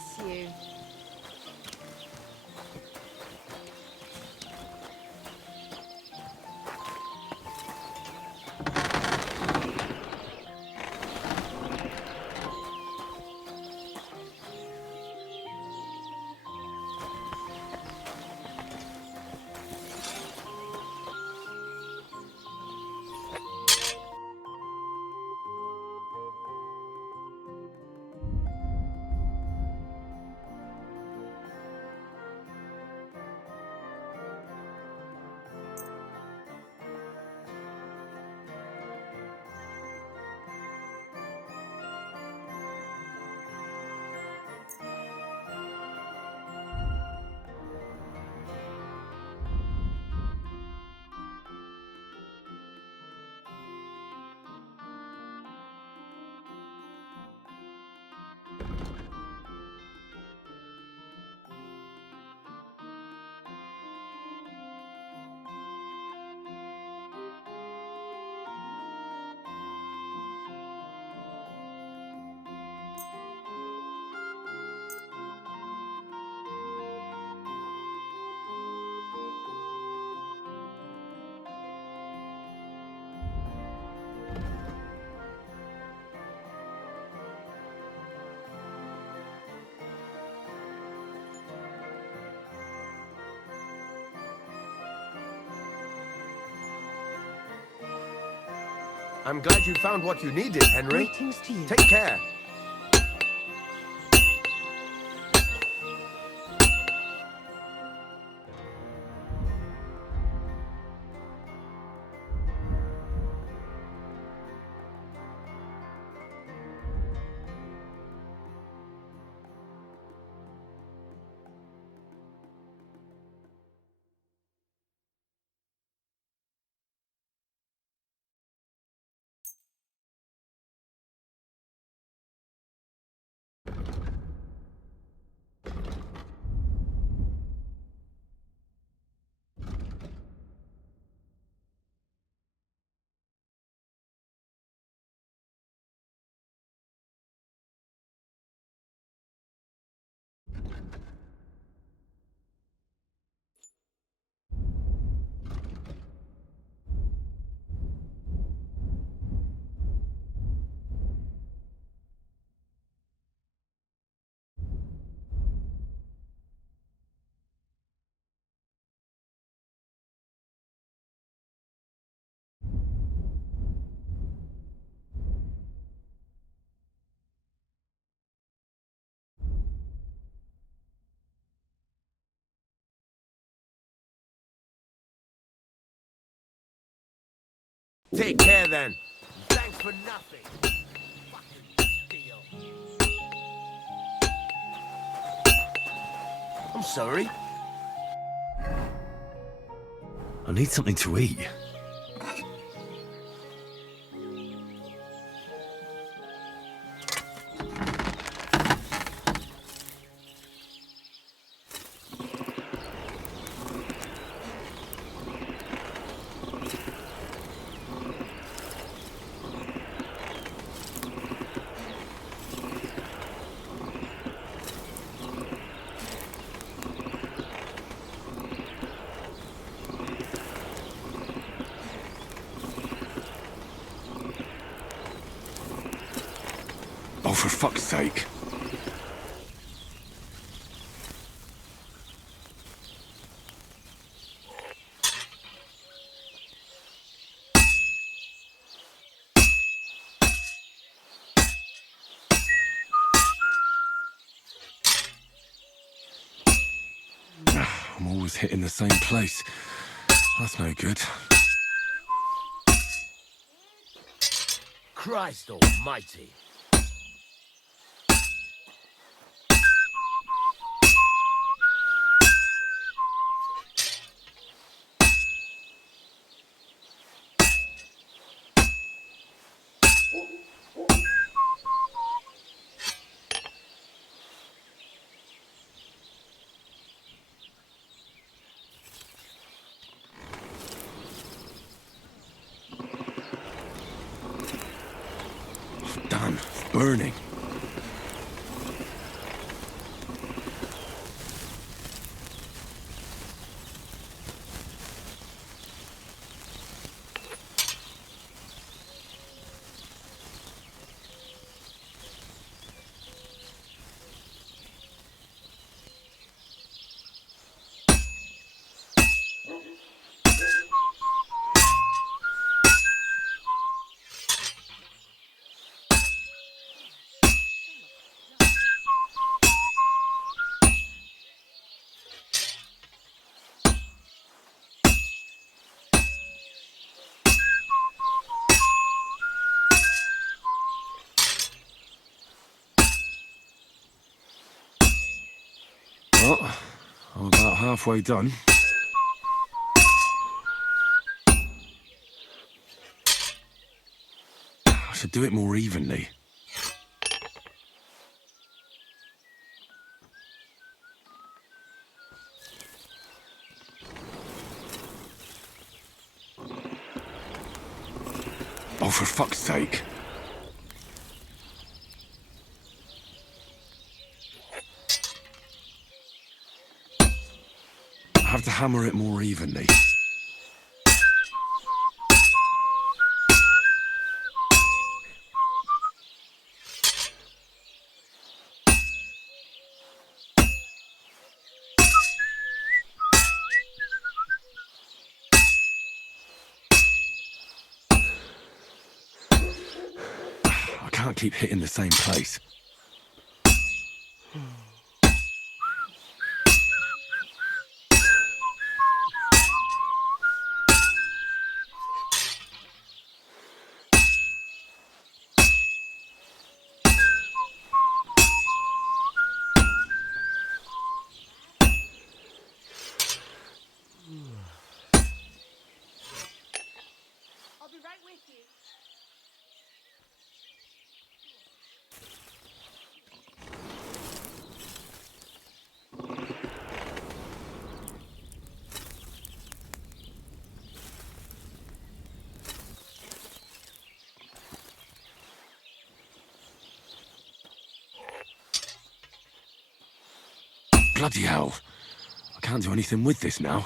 bless you. I'm glad you found what you needed, Henry. Greetings to you. Take care. Take care then. Thanks for nothing. Fucking deal. I'm sorry. I need something to eat. Oh, for fuck's sake. I'm always hitting the same place. That's no good. Christ almighty. Damn, it's burning. Well, I'm about halfway done. I should do it more evenly. Oh, for fuck's sake. I have to hammer it more evenly. I can't keep hitting the same place. I'll be right with you. Bloody hell. I can't do anything with this now.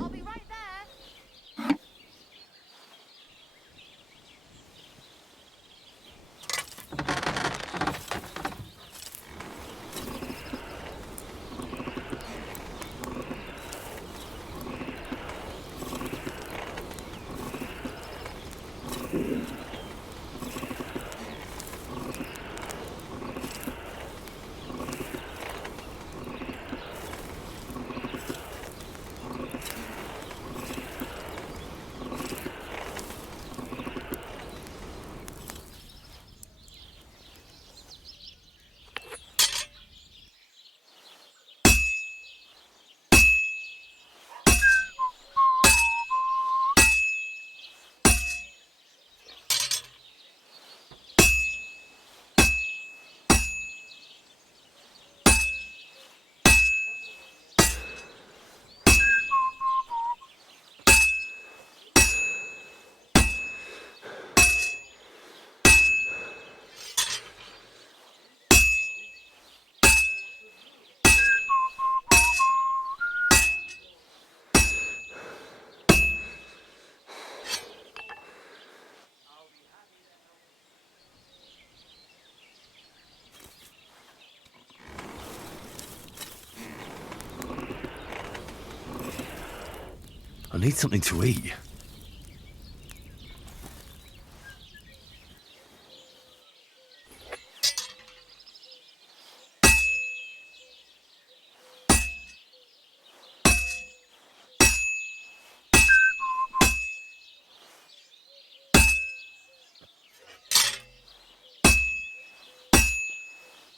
I'll be right there. I need something to eat.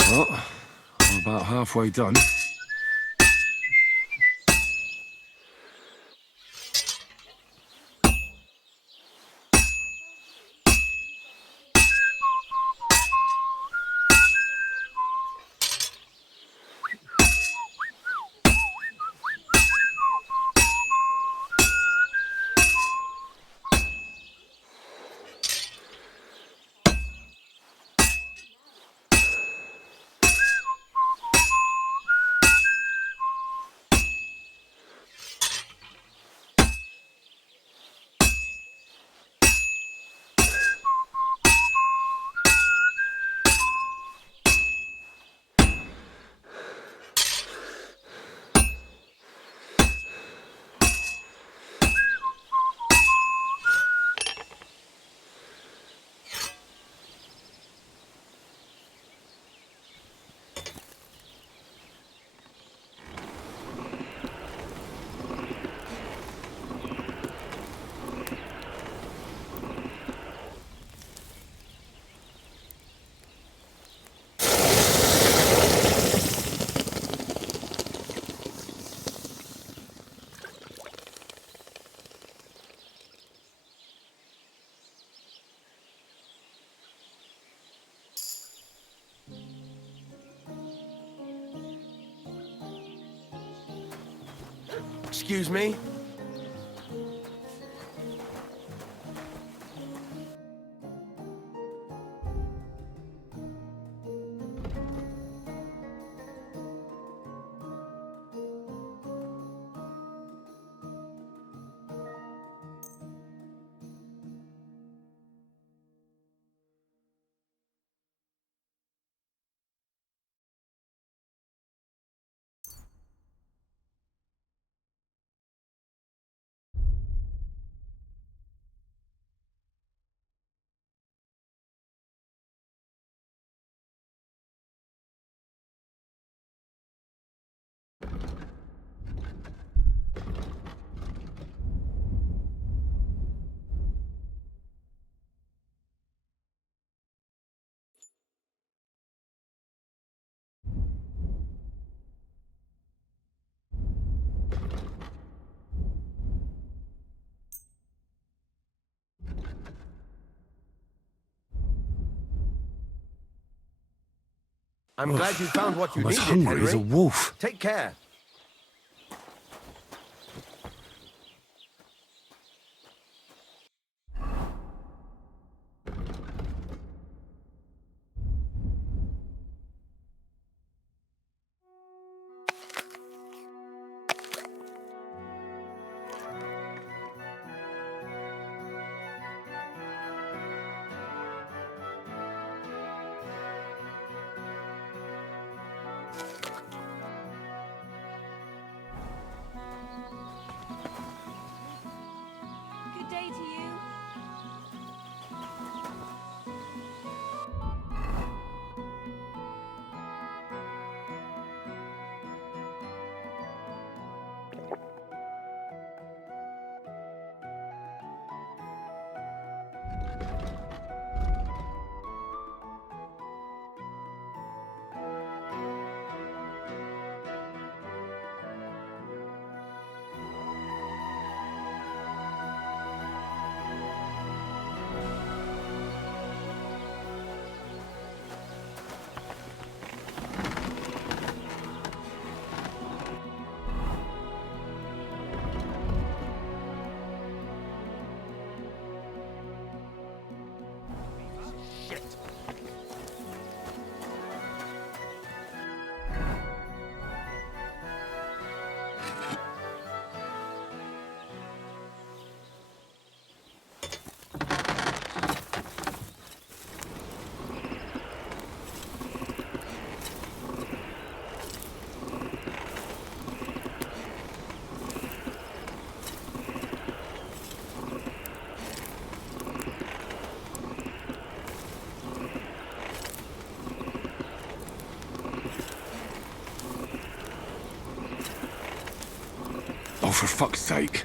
Well, I'm about halfway done. Excuse me? I'm glad you found what you I'm as needed, hungry Henry. as a wolf. Take care. Good day to you. Oh, for fuck's sake.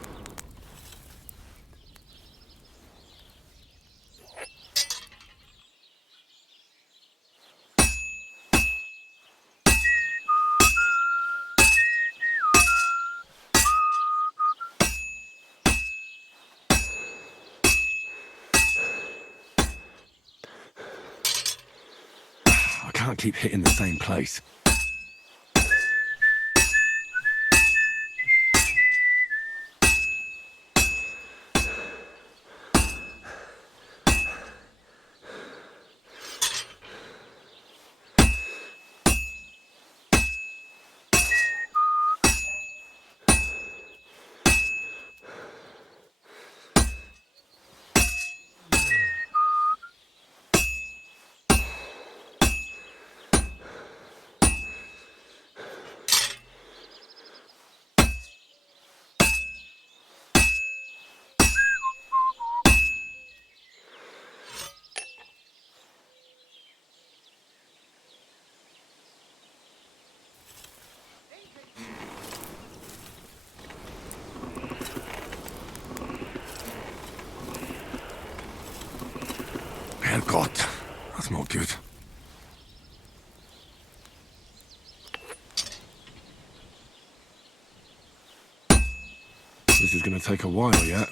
I can't keep hitting the same place. Herrgott, that's not good. This is going to take a while yet.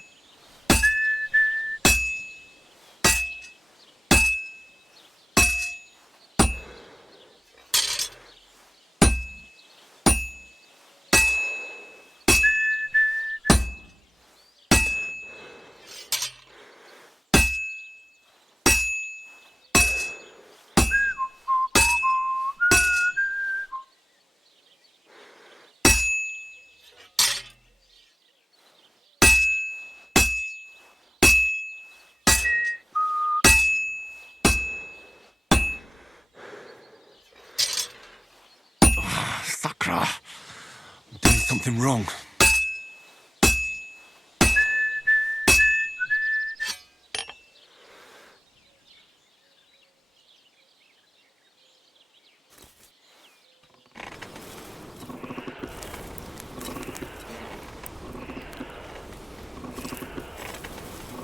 I'm doing something wrong.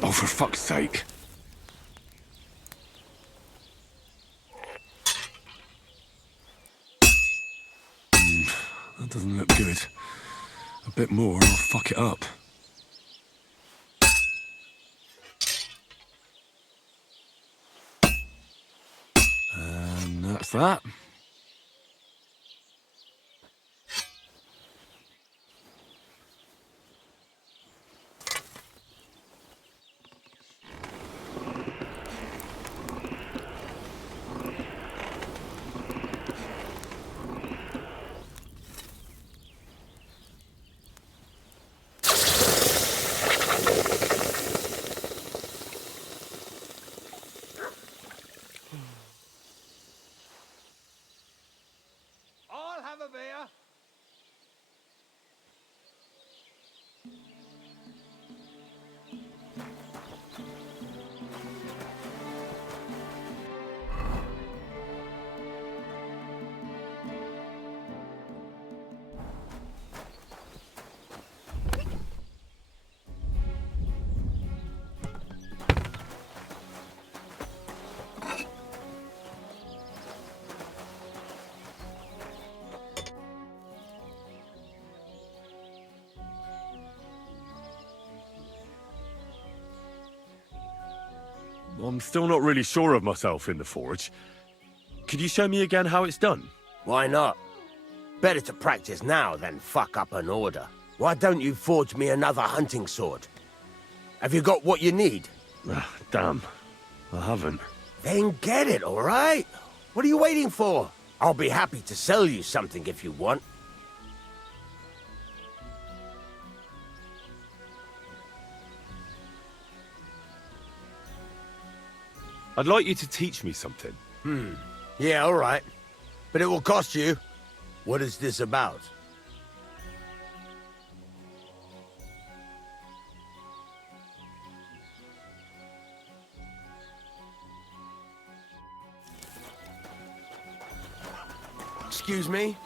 Oh, for fuck's sake. That doesn't look good. A bit more and I'll fuck it up. And that's that. I'll have a beer. I'm still not really sure of myself in the forge. Could you show me again how it's done? Why not? Better to practice now than fuck up an order. Why don't you forge me another hunting sword? Have you got what you need? Damn, I haven't. Then get it, all right? What are you waiting for? I'll be happy to sell you something if you want. I'd like you to teach me something. Yeah, all right. But it will cost you. What is this about? Excuse me?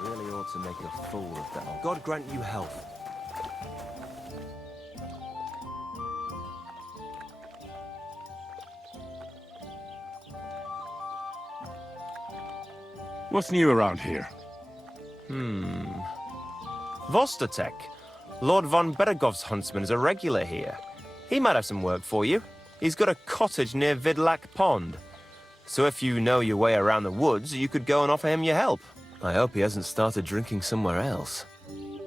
Really ought to make a fool of that. God grant you health. What's new around here? Vostatek. Lord von Beregov's huntsman is a regular here. He might have some work for you. He's got a cottage near Vidlak Pond. So if you know your way around the woods, you could go and offer him your help. I hope he hasn't started drinking somewhere else.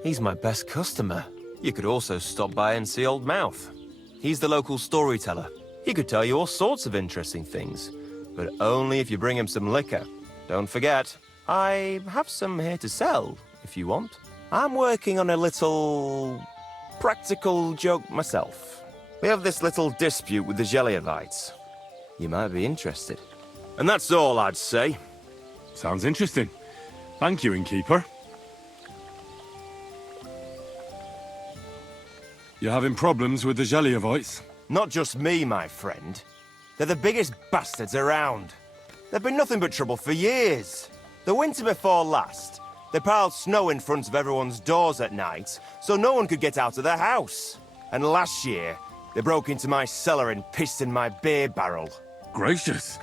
He's my best customer. You could also stop by and see Old Mouth. He's the local storyteller. He could tell you all sorts of interesting things, but only if you bring him some liquor. Don't forget, I have some here to sell, if you want. I'm working on a little practical joke myself. We have this little dispute with the Geliovites. You might be interested. And that's all I'd say. Sounds interesting. Thank you, innkeeper. You having problems with the Geliovites? Not just me, my friend. They're the biggest bastards around. They've been nothing but trouble for years. The winter before last, they piled snow in front of everyone's doors at night, so no one could get out of their house. And last year, they broke into my cellar and pissed in my beer barrel. Gracious.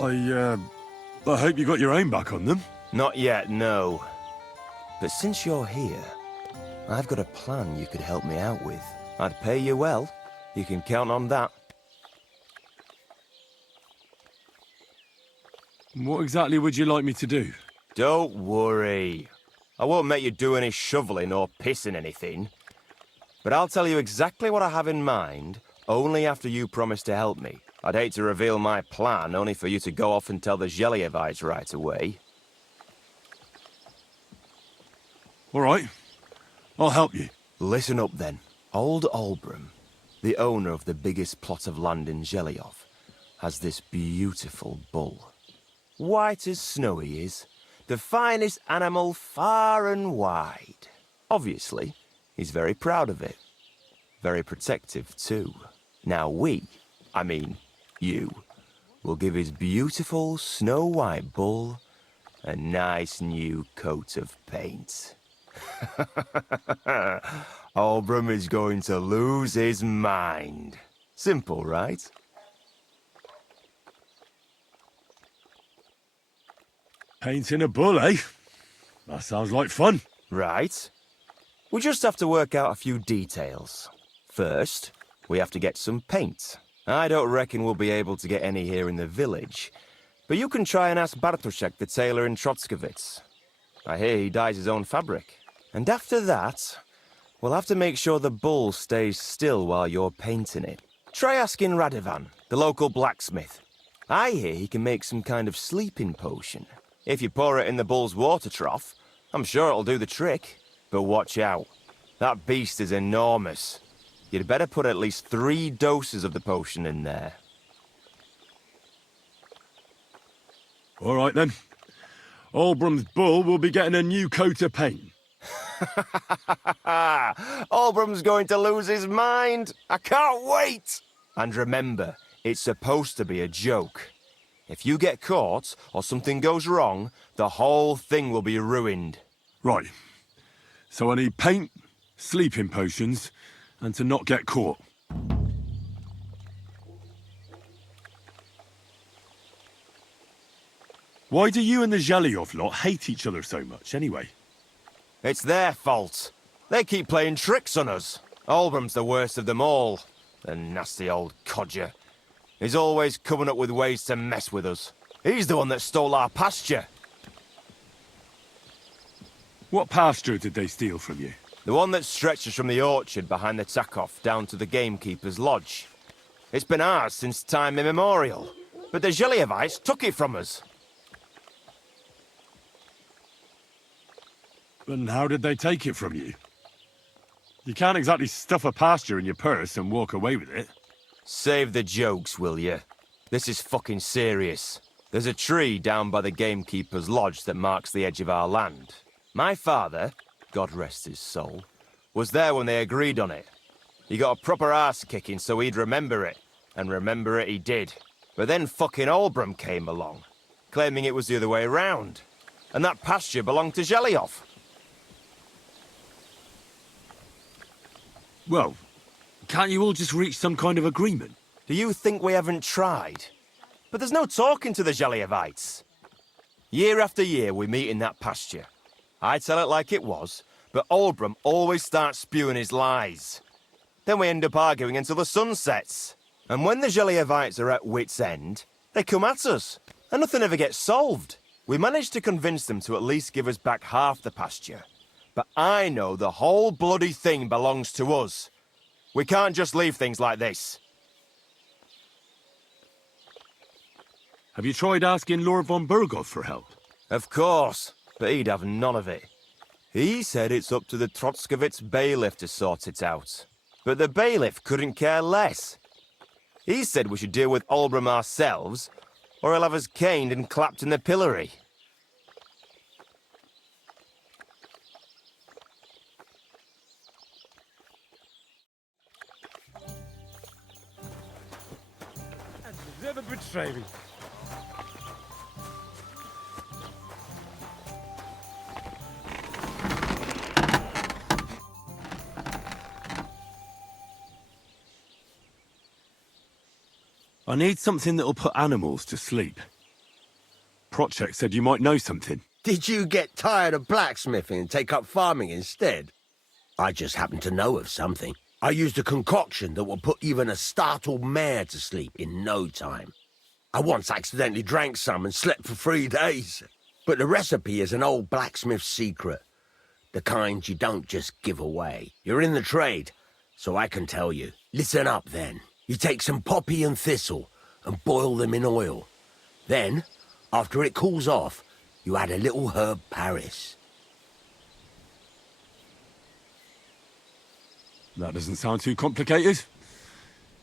I hope you got your aim back on them. Not yet, no. But since you're here, I've got a plan you could help me out with. I'd pay you well. You can count on that. What exactly would you like me to do? Don't worry. I won't make you do any shoveling or pissing anything. But I'll tell you exactly what I have in mind, only after you promise to help me. I'd hate to reveal my plan, only for you to go off and tell the Geliovites right away. All right. I'll help you. Listen up, then. Old Olbram, the owner of the biggest plot of land in Geliov, has this beautiful bull. White as snow he is. The finest animal far and wide. Obviously, he's very proud of it. Very protective, too. Now you, will give his beautiful snow-white bull a nice new coat of paint. Olbram is going to lose his mind. Simple, right? Painting a bull, eh? That sounds like fun. Right. We just have to work out a few details. First, we have to get some paint. I don't reckon we'll be able to get any here in the village, but you can try and ask Bartoszek, the tailor in Trotskovitz. I hear he dyes his own fabric. And after that, we'll have to make sure the bull stays still while you're painting it. Try asking Radovan, the local blacksmith. I hear he can make some kind of sleeping potion. If you pour it in the bull's water trough, I'm sure it'll do the trick. But watch out. That beast is enormous. You'd better put at least 3 doses of the potion in there. All right, then. Olbram's bull will be getting a new coat of paint. Olbram's going to lose his mind. I can't wait. And remember, it's supposed to be a joke. If you get caught or something goes wrong, the whole thing will be ruined. Right. So I need paint, sleeping potions, and to not get caught. Why do you and the Geliov lot hate each other so much, anyway? It's their fault. They keep playing tricks on us. Olbram's the worst of them all. The nasty old codger. He's always coming up with ways to mess with us. He's the one that stole our pasture. What pasture did they steal from you? The one that stretches from the orchard behind the Takov down to the gamekeeper's lodge. It's been ours since time immemorial, but the Geliovites took it from us. And how did they take it from you? You can't exactly stuff a pasture in your purse and walk away with it. Save the jokes, will you? This is fucking serious. There's a tree down by the gamekeeper's lodge that marks the edge of our land. My father, God rest his soul, was there when they agreed on it. He got a proper arse kicking so he'd remember it. And remember it he did. But then fucking Olbram came along, claiming it was the other way around. And that pasture belonged to Geliov. Well, can't you all just reach some kind of agreement? Do you think we haven't tried? But there's no talking to the Geliovites. Year after year we meet in that pasture. I tell it like it was, but Olbram always starts spewing his lies. Then we end up arguing until the sun sets. And when the Geliovites are at wit's end, they come at us, and nothing ever gets solved. We managed to convince them to at least give us back half the pasture. But I know the whole bloody thing belongs to us. We can't just leave things like this. Have you tried asking Lord von Burgov for help? Of course, but he'd have none of it. He said it's up to the Trotskovitz bailiff to sort it out. but the bailiff couldn't care less. He said we should deal with Olbram ourselves, or he'll have us caned and clapped in the pillory. Never betray me. I need something that'll put animals to sleep. Procek said you might know something. Did you get tired of blacksmithing and take up farming instead? I just happen to know of something. I used a concoction that will put even a startled mare to sleep in no time. I once accidentally drank some and slept for 3 days. But the recipe is an old blacksmith's secret. The kind you don't just give away. You're in the trade, so I can tell you. Listen up then. You take some poppy and thistle and boil them in oil. Then, after it cools off, you add a little herb Paris. That doesn't sound too complicated.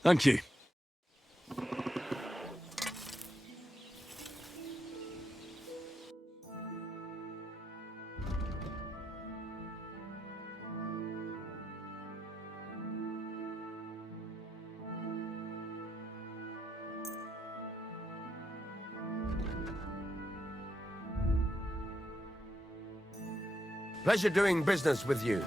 Thank you. Pleasure doing business with you.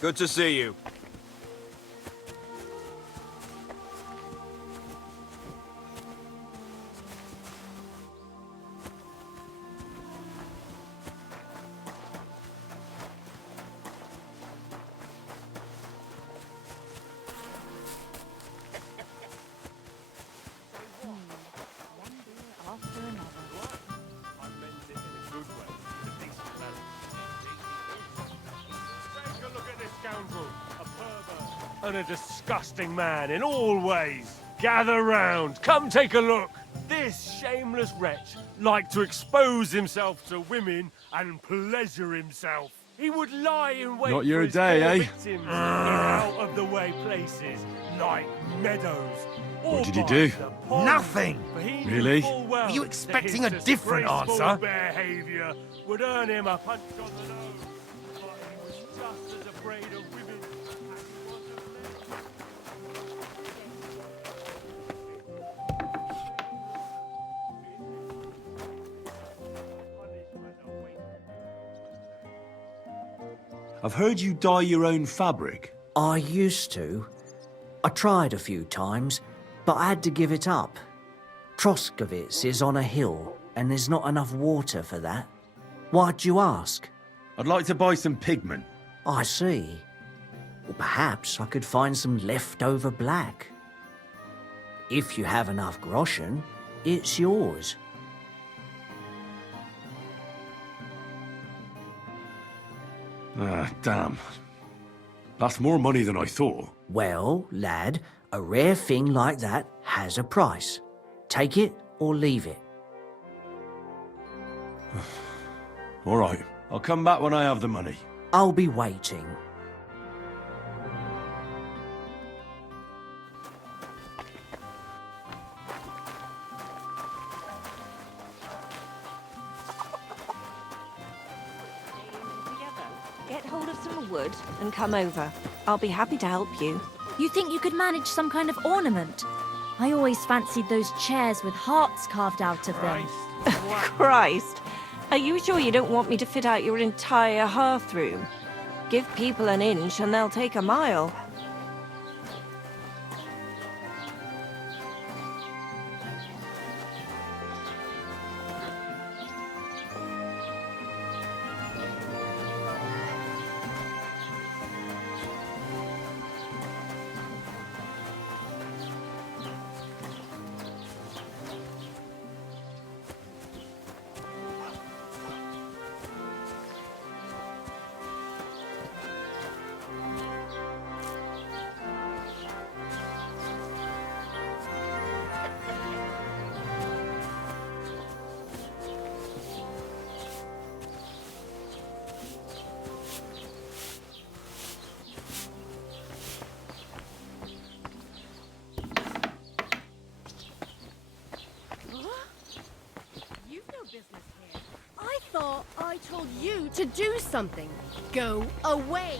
Good to see you. And a disgusting man in all ways. Gather round, come take a look. This shameless wretch liked to expose himself to women and pleasure himself. He would lie in wait Not your for his day, poor eh? victims in out-of-the-way places like meadows. What did he do? Nothing! Really? Are you expecting a different answer? Behavior would earn him a punch on the nose. But he was just as afraid of women as he was of men. I've heard you dye your own fabric. I used to. I tried a few times, but I had to give it up. Troskowitz is on a hill, and there's not enough water for that. Why'd you ask? I'd like to buy some pigment. I see. Well, perhaps I could find some leftover black. If you have enough groschen, it's yours. Ah, damn. That's more money than I thought. Well, lad, a rare thing like that has a price. Take it or leave it. All right, I'll come back when I have the money. I'll be waiting. Get hold of some wood and come over. I'll be happy to help you. You think you could manage some kind of ornament? I always fancied those chairs with hearts carved out of them. Christ! Are you sure you don't want me to fit out your entire hearth room? Give people an inch and they'll take a mile. I thought I told you to do something. Go away.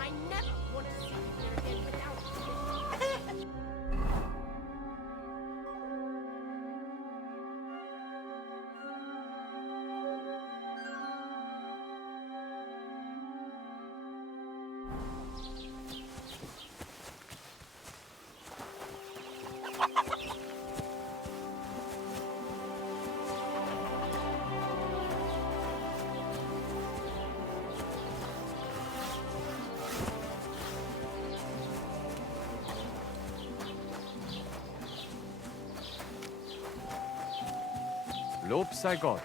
I never want to see you here again without you. Lob sei Gott.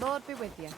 Lord be with you.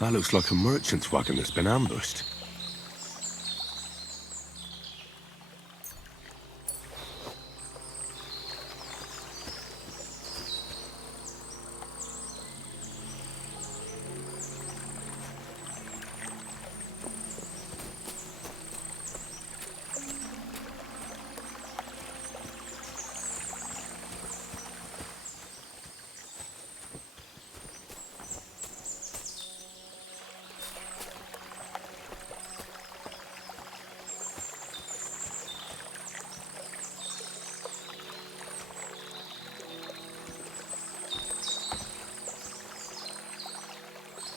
That looks like a merchant's wagon that's been ambushed.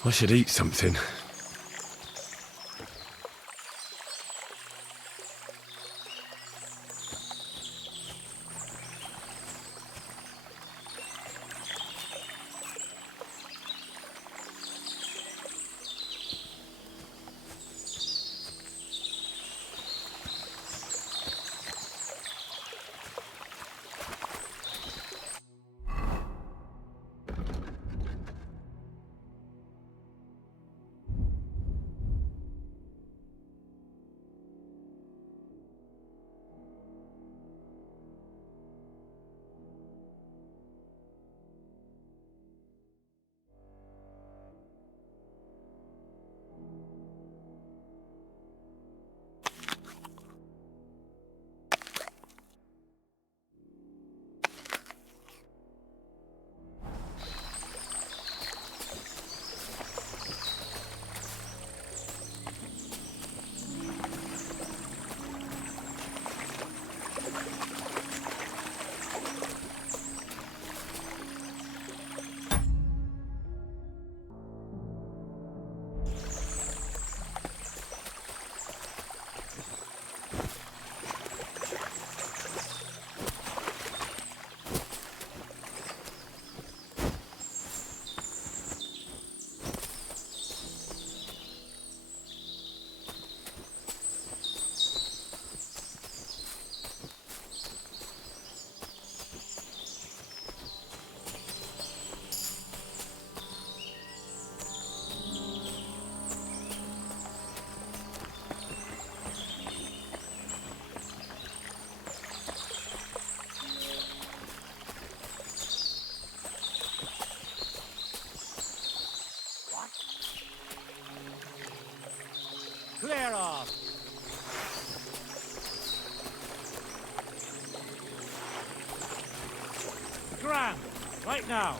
I should eat something. Clear off! Grand! Right now!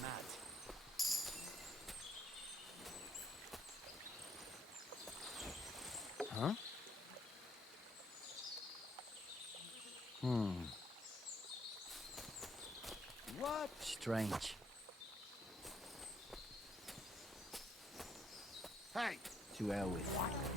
Mad. Huh? What? Strange. Hey! To hell with.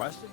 questions?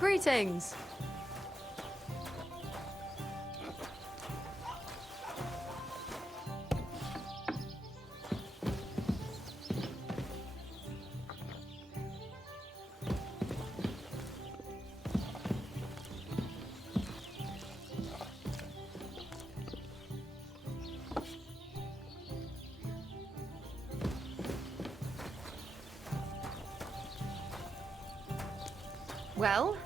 Greetings. Well,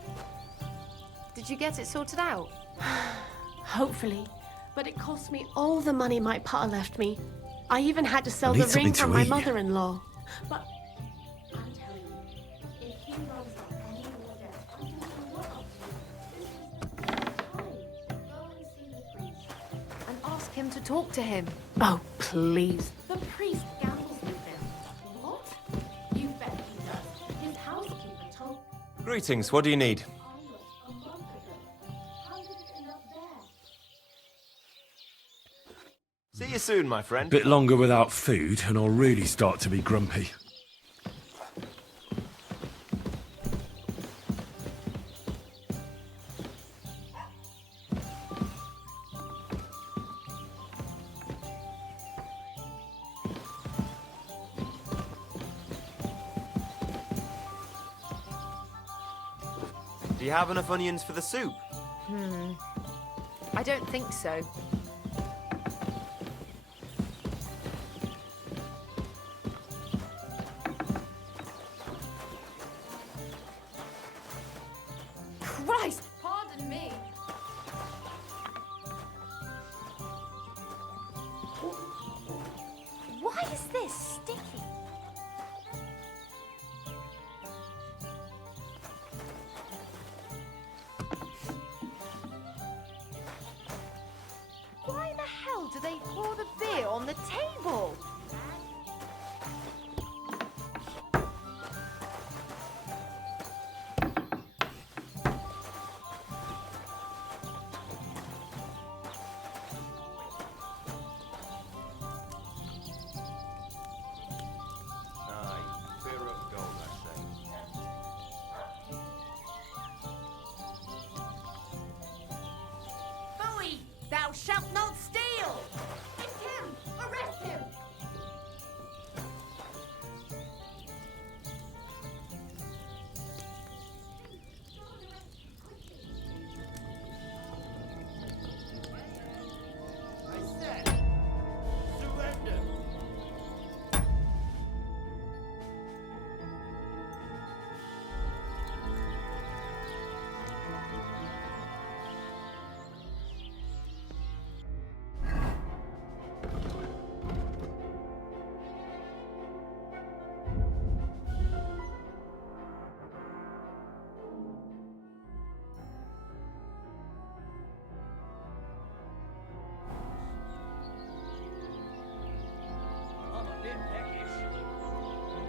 did you get it sorted out? Hopefully. But it cost me all the money my pa left me. I even had to sell I need the ring something to from my eat. mother-in-law. But I'm telling you, if he runs up any more debt, I'm going to rob you. Go and see the priest. And ask him to talk to him. Oh, please. The priest gambles with him. What? You bet he does. His housekeeper told Greetings, what do you need? a month ago. How did it end up there? See you soon, my friend. Bit longer without food, and I'll really start to be grumpy. Do you have enough onions for the soup? I don't think so. Christ, pardon me. Why is this sticky? Why the hell do they pour the beer on the table? Aye, beer of gold, I say. Bowie, thou shalt not steal! It's him! Arrest him!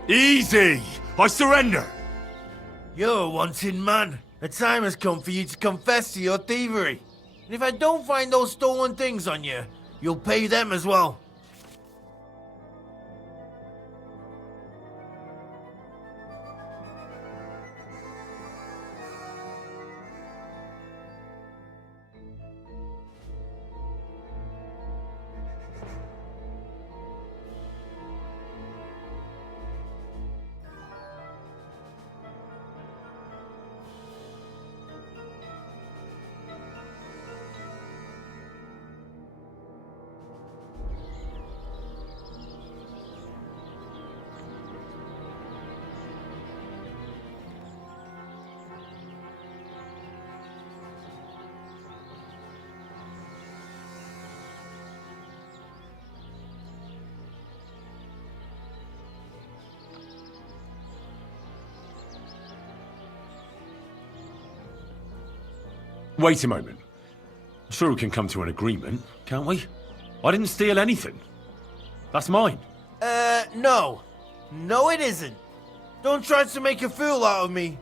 Easy! I surrender! You're a wanted man. The time has come for you to confess to your thievery. And if I don't find those stolen things on you, you'll pay them as well. Wait a moment. Sure we can come to an agreement, can't we? I didn't steal anything. That's mine. No. No, it isn't. Don't try to make a fool out of me.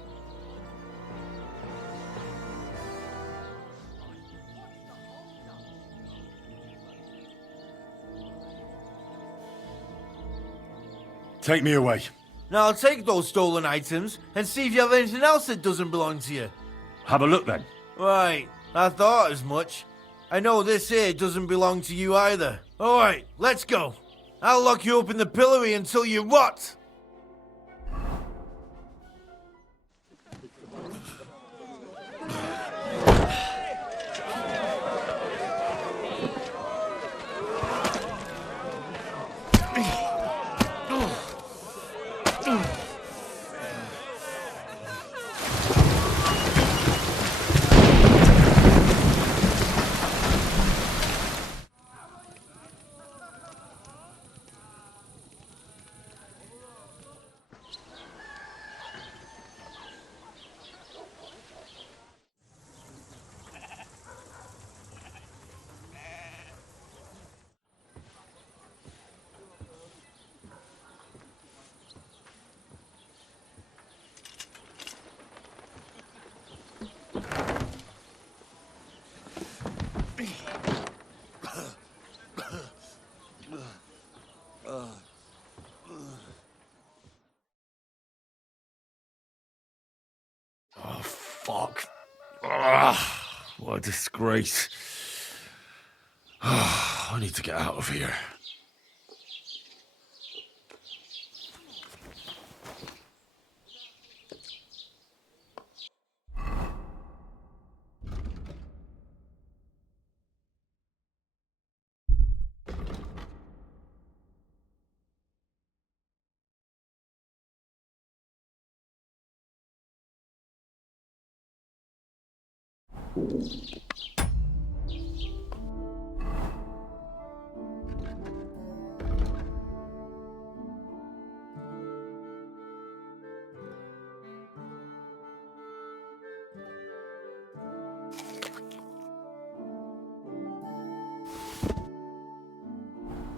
Take me away. Now I'll take those stolen items and see if you have anything else that doesn't belong to you. Have a look then. Right, I thought as much. I know this here doesn't belong to you either. Alright, let's go. I'll lock you up in the pillory until you rot. Oh, fuck. Ugh, what a disgrace. I need to get out of here.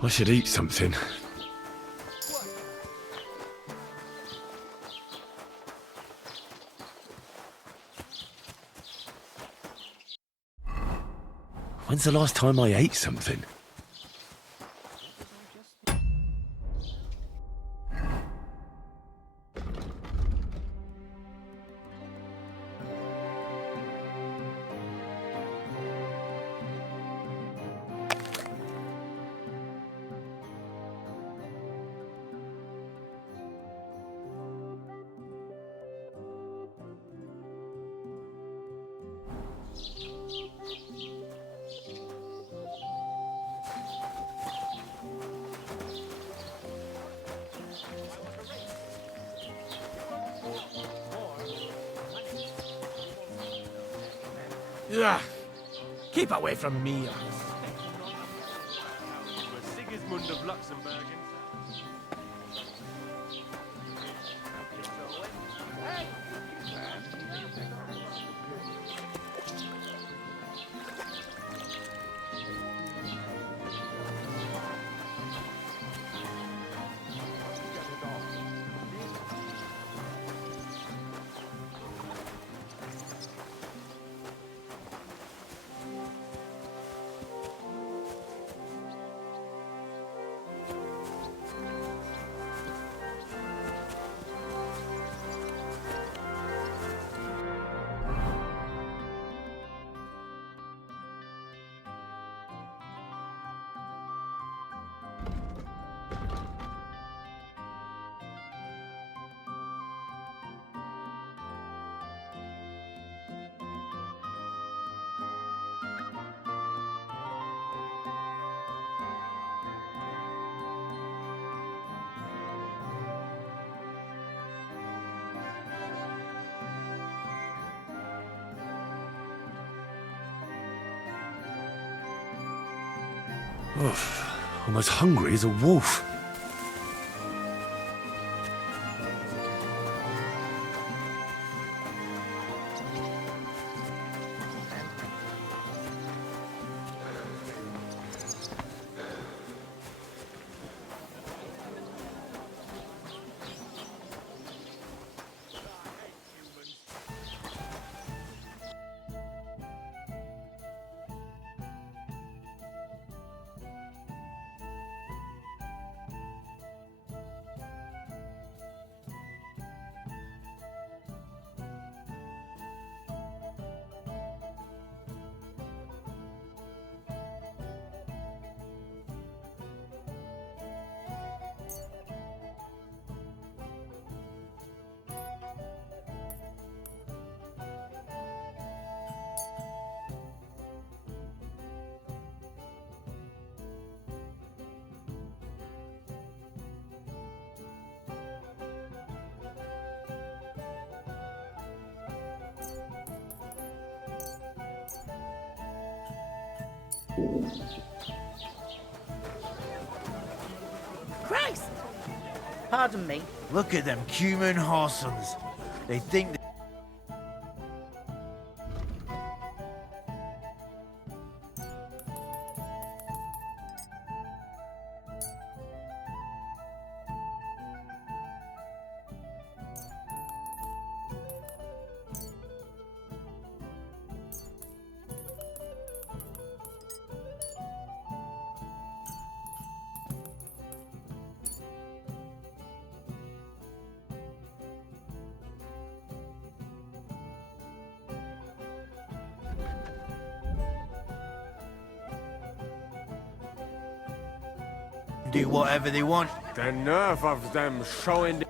I should eat something. When's the last time I ate something? Ugh. Keep away from me. Sigismund of Luxembourg. I'm as hungry as a wolf. Christ! Pardon me. Look at them cumin horsons. They think do whatever they want. The nerve of them showing.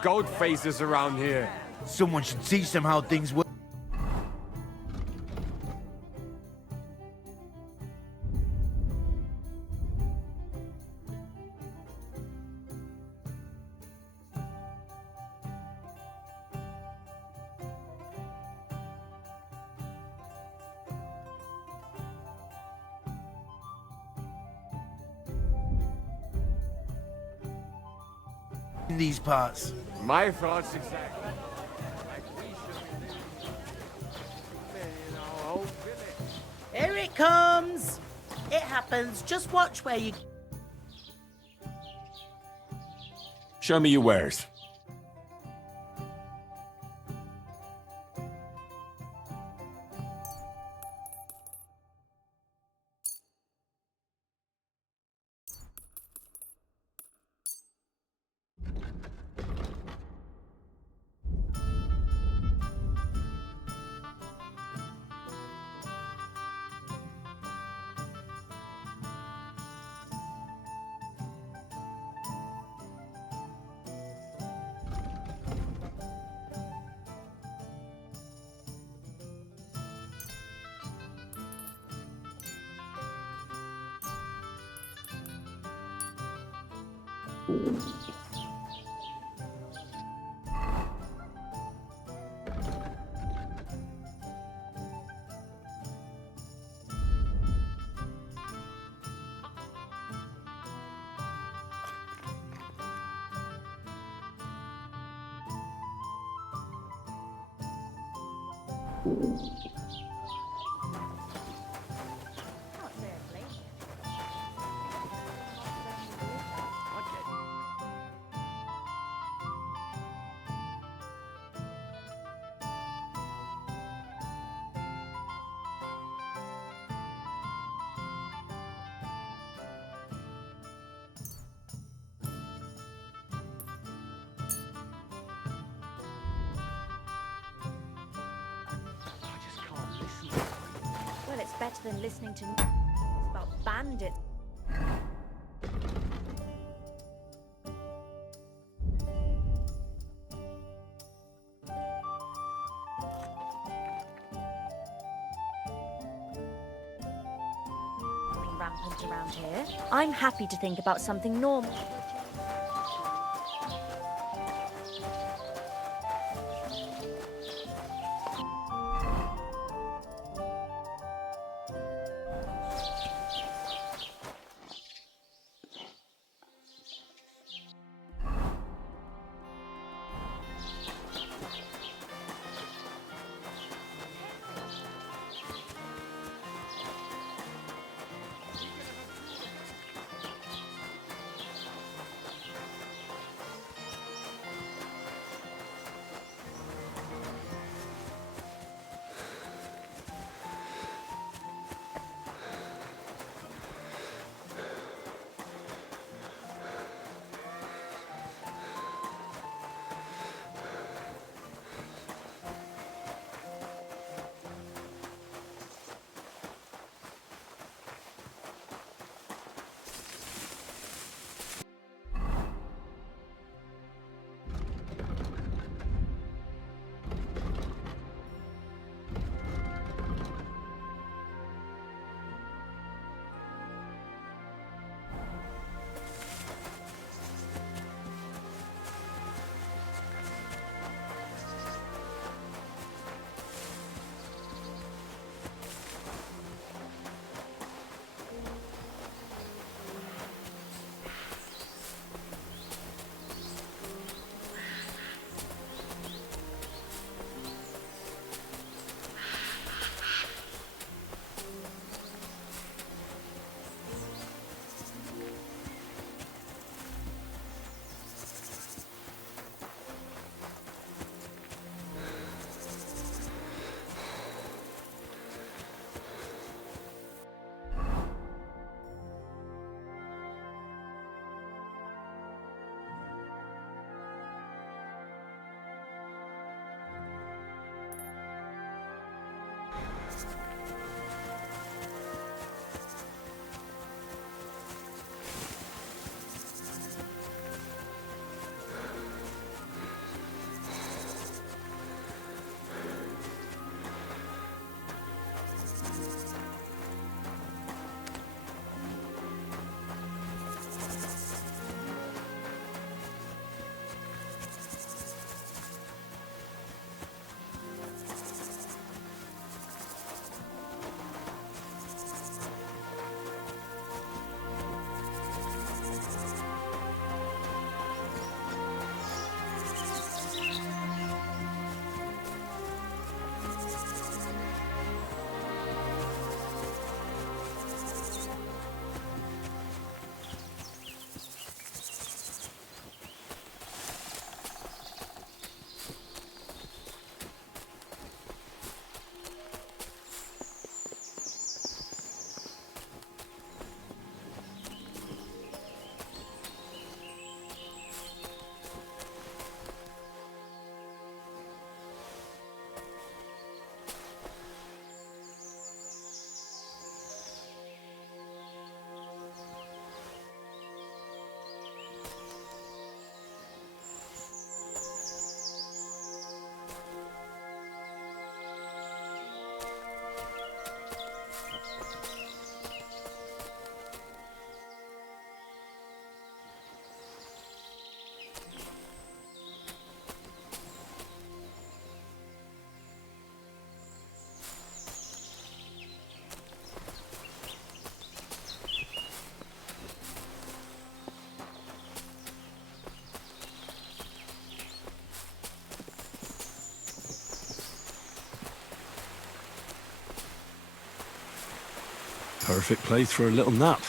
Goat faces around here. Someone should teach them how things work. In these parts. My thoughts exactly. Here it comes! It happens. Just watch where you... Show me your wares. better than listening to about bandits. Rampant around here. I'm happy to think about something normal. Perfect place for a little nap.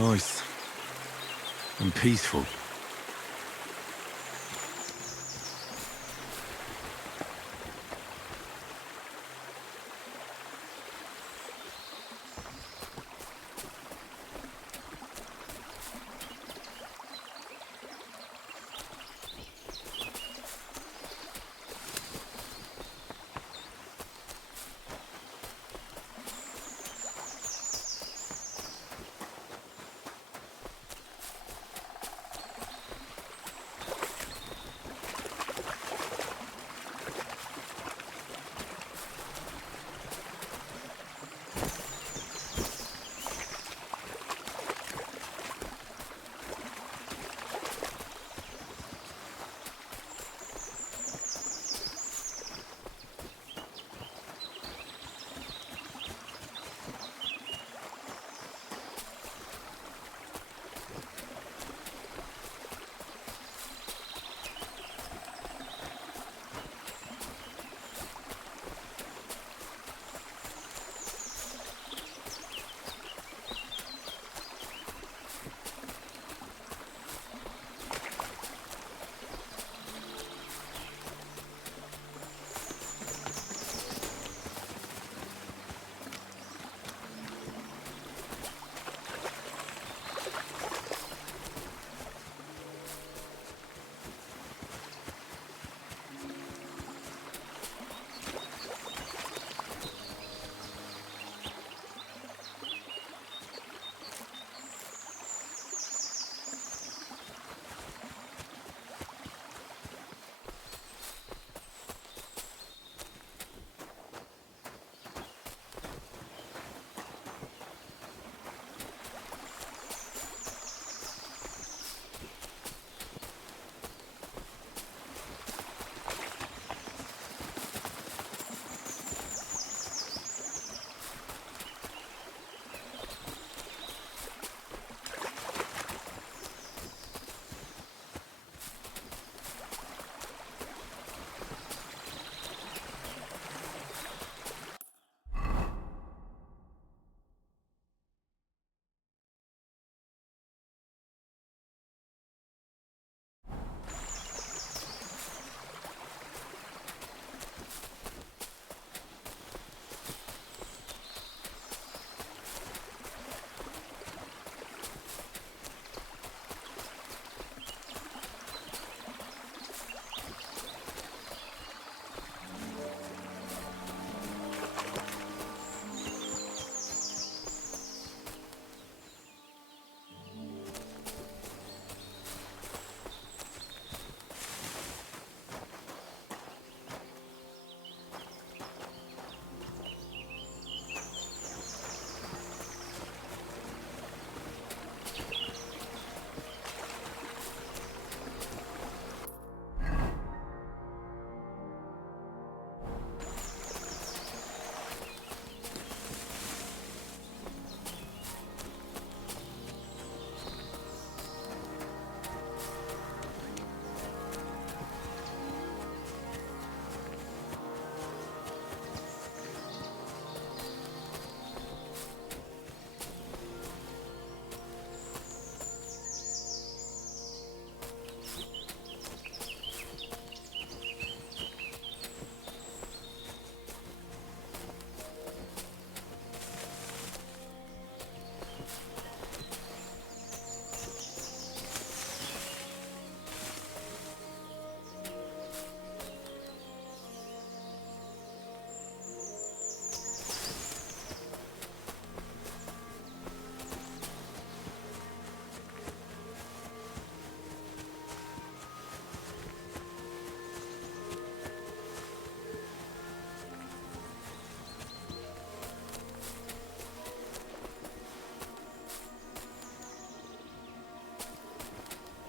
Nice. And peaceful.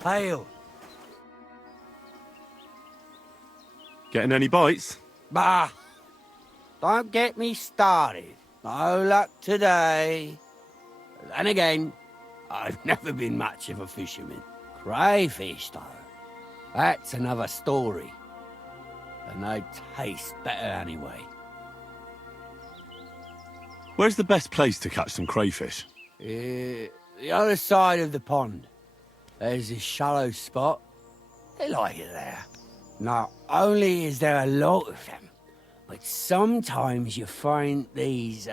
Hail. Getting any bites? Bah! Don't get me started. No luck today. Then again, I've never been much of a fisherman. Crayfish, though. That's another story. And they taste better anyway. Where's the best place to catch some crayfish? the other side of the pond. There's this shallow spot. They like it there. Not only is there a lot of them, but sometimes you find these,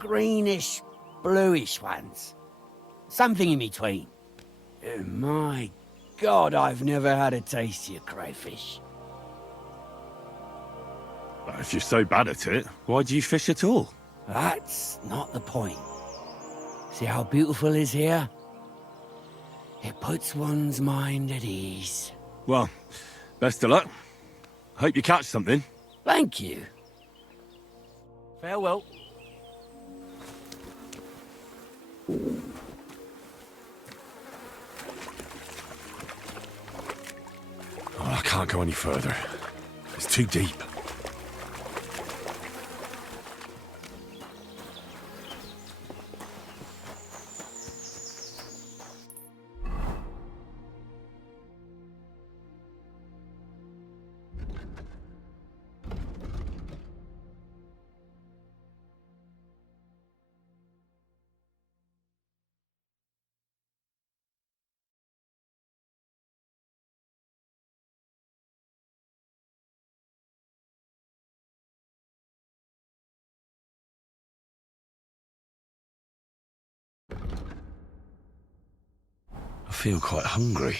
greenish, bluish ones. Something in between. My God, I've never had a taste of your crayfish. If you're so bad at it, why do you fish at all? That's not the point. See how beautiful it is here? It puts one's mind at ease. Well, best of luck. Hope you catch something. Thank you. Farewell. Oh, I can't go any further. It's too deep. I feel quite hungry.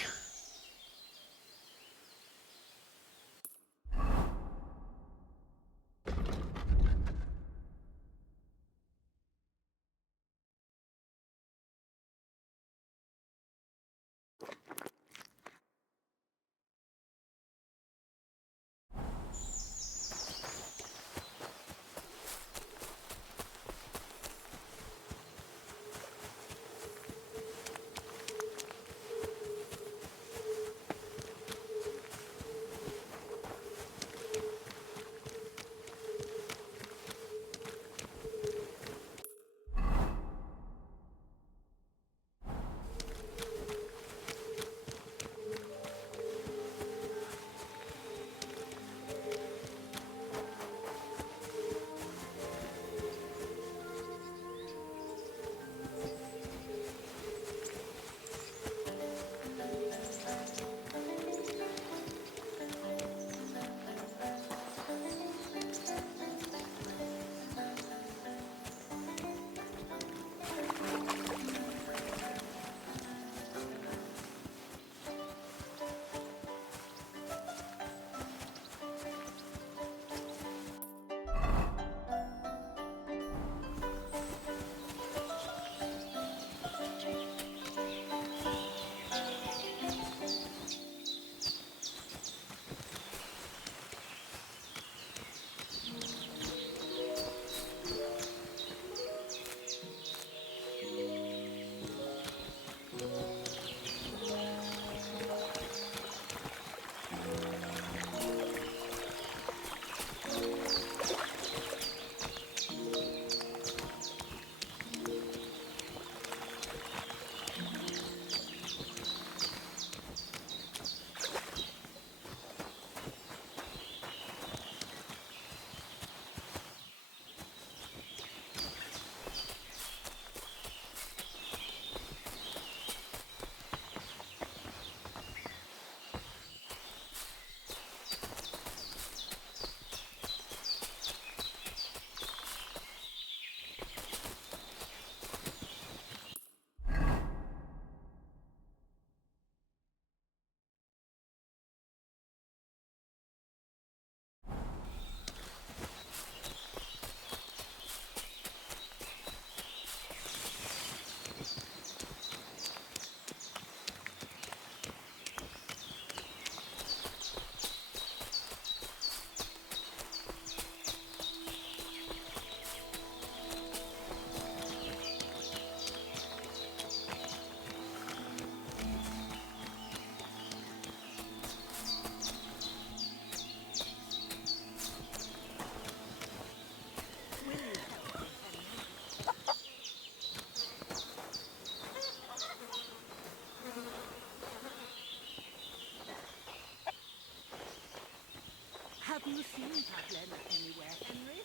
Have you seen Pavlen anywhere, Henry?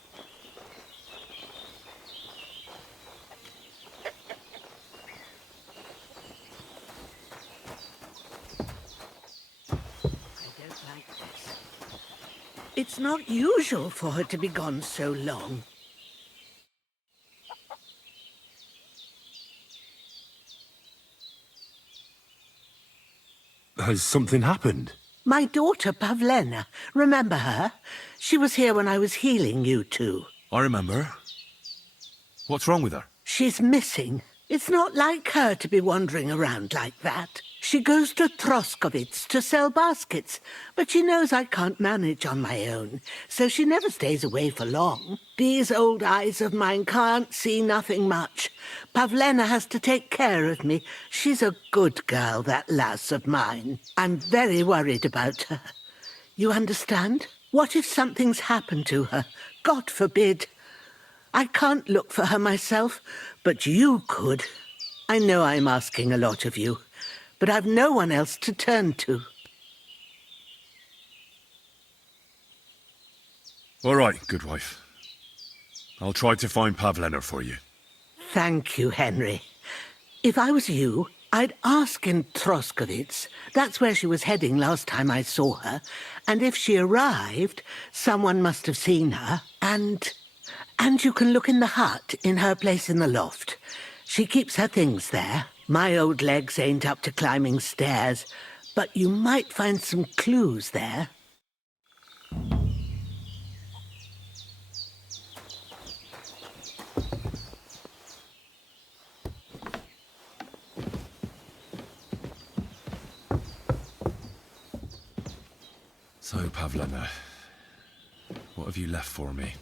It's not usual for her to be gone so long. Has something happened? My daughter, Pavlena. Remember her? She was here when I was healing you two. I remember. What's wrong with her? She's missing. It's not like her to be wandering around like that. She goes to Troskovitz to sell baskets, but she knows I can't manage on my own, so she never stays away for long. These old eyes of mine can't see nothing much. Pavlena has to take care of me. She's a good girl, that lass of mine. I'm very worried about her. You understand? What if something's happened to her? God forbid. I can't look for her myself, but you could. I know I'm asking a lot of you, but I've no one else to turn to. All right, good wife. I'll try to find Pavlena for you. Thank you, Henry. If I was you, I'd ask in Troskovitz. That's where she was heading last time I saw her. And if she arrived, someone must have seen her. And you can look in the hut in her place in the loft. She keeps her things there. My old legs ain't up to climbing stairs, but you might find some clues there. So, Pavlena, what have you left for me?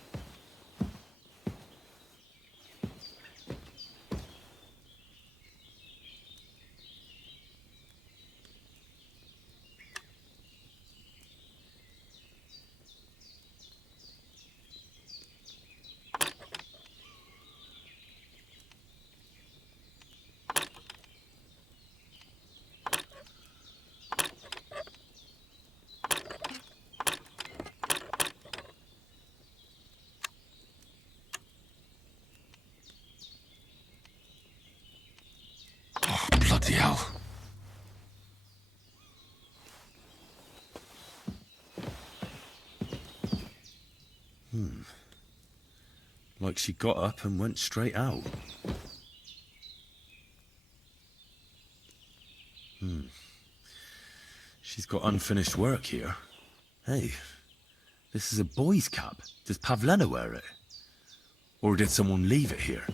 Bloody hell. Like she got up and went straight out. She's got unfinished work here. Hey, this is a boy's cap. Does Pavlena wear it? Or did someone leave it here?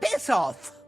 Piss off!